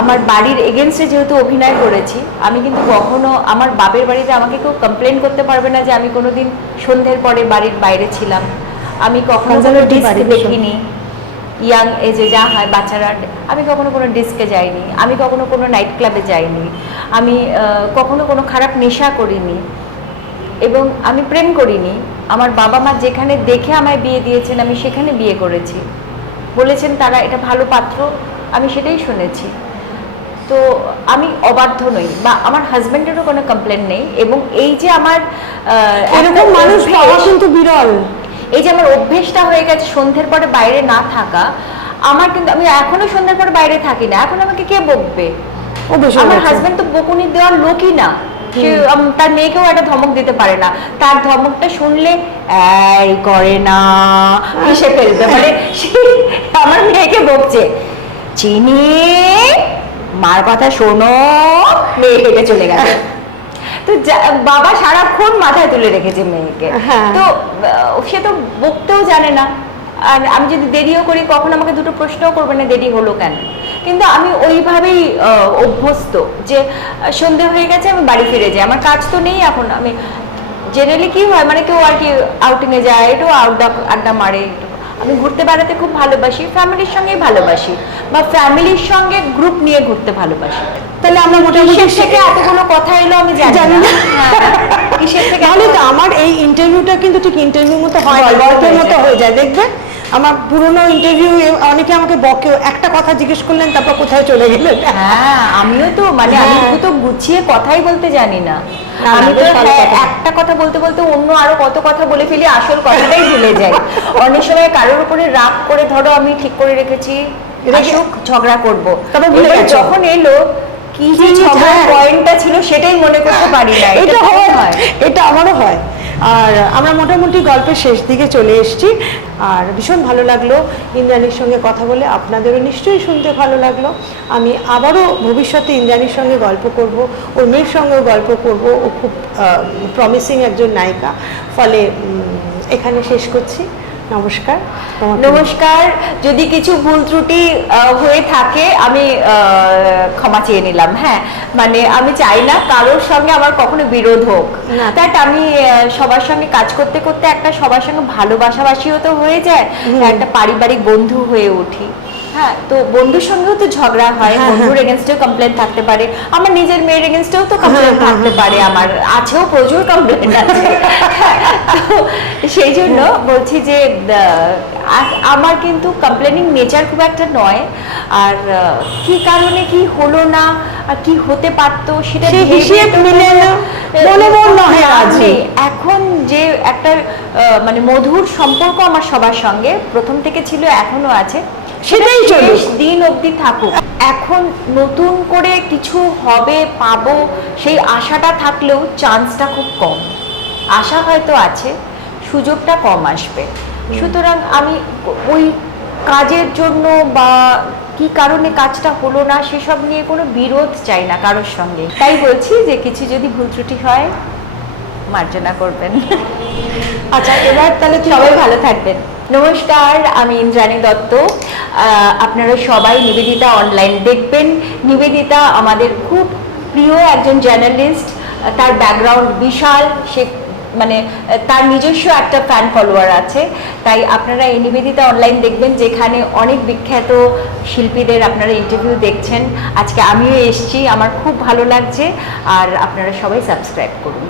আমার বাড়ির এগেনস্টে যেহেতু অভিনয় করেছি, আমি কিন্তু কখনো আমার বাপের বাড়িতে আমাকে কেউ কমপ্লেন করতে পারবে না যে আমি কোনোদিন সন্ধ্যের পরে বাড়ির বাইরে ছিলাম। আমি কখনো কোনো ডিস্ক দেখিনি, ইয়াং এজে যা হয় বাচ্চারা, আমি কখনো কোনো ডিস্কে যাইনি, আমি কখনো কোনো নাইট ক্লাবে যাইনি, আমি কখনো কোনো খারাপ নেশা করিনি, এবং আমি প্রেম করিনি। আমার বাবা মা যেখানে দেখে আমায় বিয়ে দিয়েছেন, আমি সেখানে বিয়ে করেছি, বলেছেন তারা এটা ভালো পাত্র, আমি সেটাই শুনেছি। তো আমি অবাধ্য নই, বা আমার হাজব্যান্ডেরও কোনো কমপ্লেন নেই। এবং এই যে আমার এরকম মানুষ পাওয়া কিন্তু বিরল, এই যে আমার অভ্যেসটা হয়ে গেছে সন্ধ্যের পরে বাইরে না থাকা, আমার কিন্তু আমি এখনো সন্ধ্যের পরে বাইরে থাকি না, এখন আমাকে কে বকবে? আমার হাজব্যান্ড তো বকুনি দেওয়ার লোকই না, সে তার মেয়েকেও একটা ধমক দিতে পারে না, তার ধমকটা শুনলে এই করে না হেসে ফেলতে পারে। আমার মেয়েকে বকছে, চিনি মার কথা শোনো, মেয়ে হেঁটে চলে গেল। তো বাবা সারাক্ষণ মাথায় তুলে রেখেছে মেয়েকে, তো সে তো বকতেও জানে না। আর আমি যদি দেরিও করি কখন আমাকে দুটো প্রশ্নও করবে না দেরি হলো কেন, কিন্তু আমি ওইভাবেই অভ্যস্ত যে সন্ধে হয়ে গেছে আমি বাড়ি ফিরে যাই, আমার কাজ তো নেই এখন। আমি জেনারেলি কি হয় মানে কেউ আর কি আউটিংয়ে যায়, একটু আড্ডা মারে, আমি ঘুরতে বেড়াতে খুব ভালোবাসি, ফ্যামিলির সঙ্গেই ভালোবাসি, বা ফ্যামিলির সঙ্গে গ্রুপ নিয়ে ঘুরতে ভালোবাসি। তাহলে আমরা মোটামুটি থেকে এতগুলো কথা এলো আমি জানি না কিসের থেকে। তাহলে তো আমার এই ইন্টারভিউটা কিন্তু ঠিক ইন্টারভিউ মতো হয়, গল্পের মতো হয়ে যায়। দেখবে আমার পুরনো ইন্টারভিউ অনেকে আমাকে বকেও, একটা কথা জিজ্ঞেস করলেন তারপর কোথায় চলে গেলেন। হ্যাঁ আমিও তো মানে আমি তো গুছিয়ে কথাই বলতে জানি না, আমি তো একটা কথা বলতে বলতে অন্য আরো কত কথা বলে ফেলি, আসল কথাটাই ভুলে যাই। অনেক সময় কারোর উপরে রাগ করে, ধরো আমি ঠিক করে রেখেছি আসুক ঝগড়া করবো, তবে যখন এলো কি যে ঝগড়ার পয়েন্টটা ছিল সেটাই মনে করতে পারি না। এটা হয়, এটা আমারও হয়। আর আমরা মোটামুটি গল্পের শেষ দিকে চলে এসেছি, আর ভীষণ ভালো লাগলো ইন্দ্রাণীর সঙ্গে কথা বলে, আপনাদেরও নিশ্চয়ই শুনতে ভালো লাগলো। আমি আবারও ভবিষ্যতে ইন্দ্রাণীর সঙ্গে গল্প করব, ওর মেয়ের সঙ্গেও গল্প করব, ও খুব প্রমিসিং একজন নায়িকা। ফলে এখানে শেষ করছি, নমস্কার। নমস্কার, যদি কিছু ভুল ত্রুটি হয়ে থাকে আমি ক্ষমা চেয়ে নিলাম। হ্যাঁ মানে আমি চাই না কারোর সঙ্গে আমার কখনো বিরোধ হোক, দ্যাট আমি সবার সঙ্গে কাজ করতে করতে একটা সবার সঙ্গে ভালোবাসাবাসিও তো হয়ে যায়, একটা পারিবারিক বন্ধু হয়ে উঠি। হ্যাঁ তো বন্ধুর সঙ্গেও তো ঝগড়া হয়, বন্ধুর এগেনস্টেও কমপ্লেন থাকতে পারে, আমার নিজের মেয়ের এগেনস্টেও তো কমপ্লেন থাকতে পারে, আমার আছেও প্রচুর কমপ্লেন আছে। তো সেই জন্য বলছি যে আমার কিন্তু কমপ্লেনিং নেচার খুব একটা নয়, আর কি কারণে কি হলো না কি হতে পারতো সেটা হিসেব মিলে এখন যে একটা মানে মধুর সম্পর্ক আমার সবার সঙ্গে প্রথম থেকে ছিল, এখনো আছে, সেটাই শেষ দিন অবধি থাকুক। এখন নতুন করে কিছু হবে পাবো সেই আশাটা থাকলেও চান্সটা খুব কম, আশা হয়তো আছে, সুযোগটা কম আসবে। সুতরাং আমি ওই কাজের জন্য বা কি কারণে কাজটা হলো না সেসব নিয়ে কোনো বিরোধ চাই না কারোর সঙ্গে, তাই বলছি যে কিছু যদি ভুল ত্রুটি হয় মার্জনা করবেন। আচ্ছা এবার তাহলে সবাই ভালো থাকবেন। নমস্কার, আমি ইন্দ্রাণী দত্ত। আপনারা সবাই নিবেদিতা অনলাইন দেখবেন। নিবেদিতা আমাদের খুব প্রিয় একজন জার্নালিস্ট, তার ব্যাকগ্রাউন্ড বিশাল, সে মানে তার নিজস্ব একটা ফ্যান ফলোয়ার আছে, তাই আপনারা এই নিবেদিতা অনলাইন দেখবেন, যেখানে অনেক বিখ্যাত শিল্পীদের আপনারা ইন্টারভিউ দেখছেন। আজকে আমিও এসেছি, আমার খুব ভালো লাগছে, আর আপনারা সবাই সাবস্ক্রাইব করুন।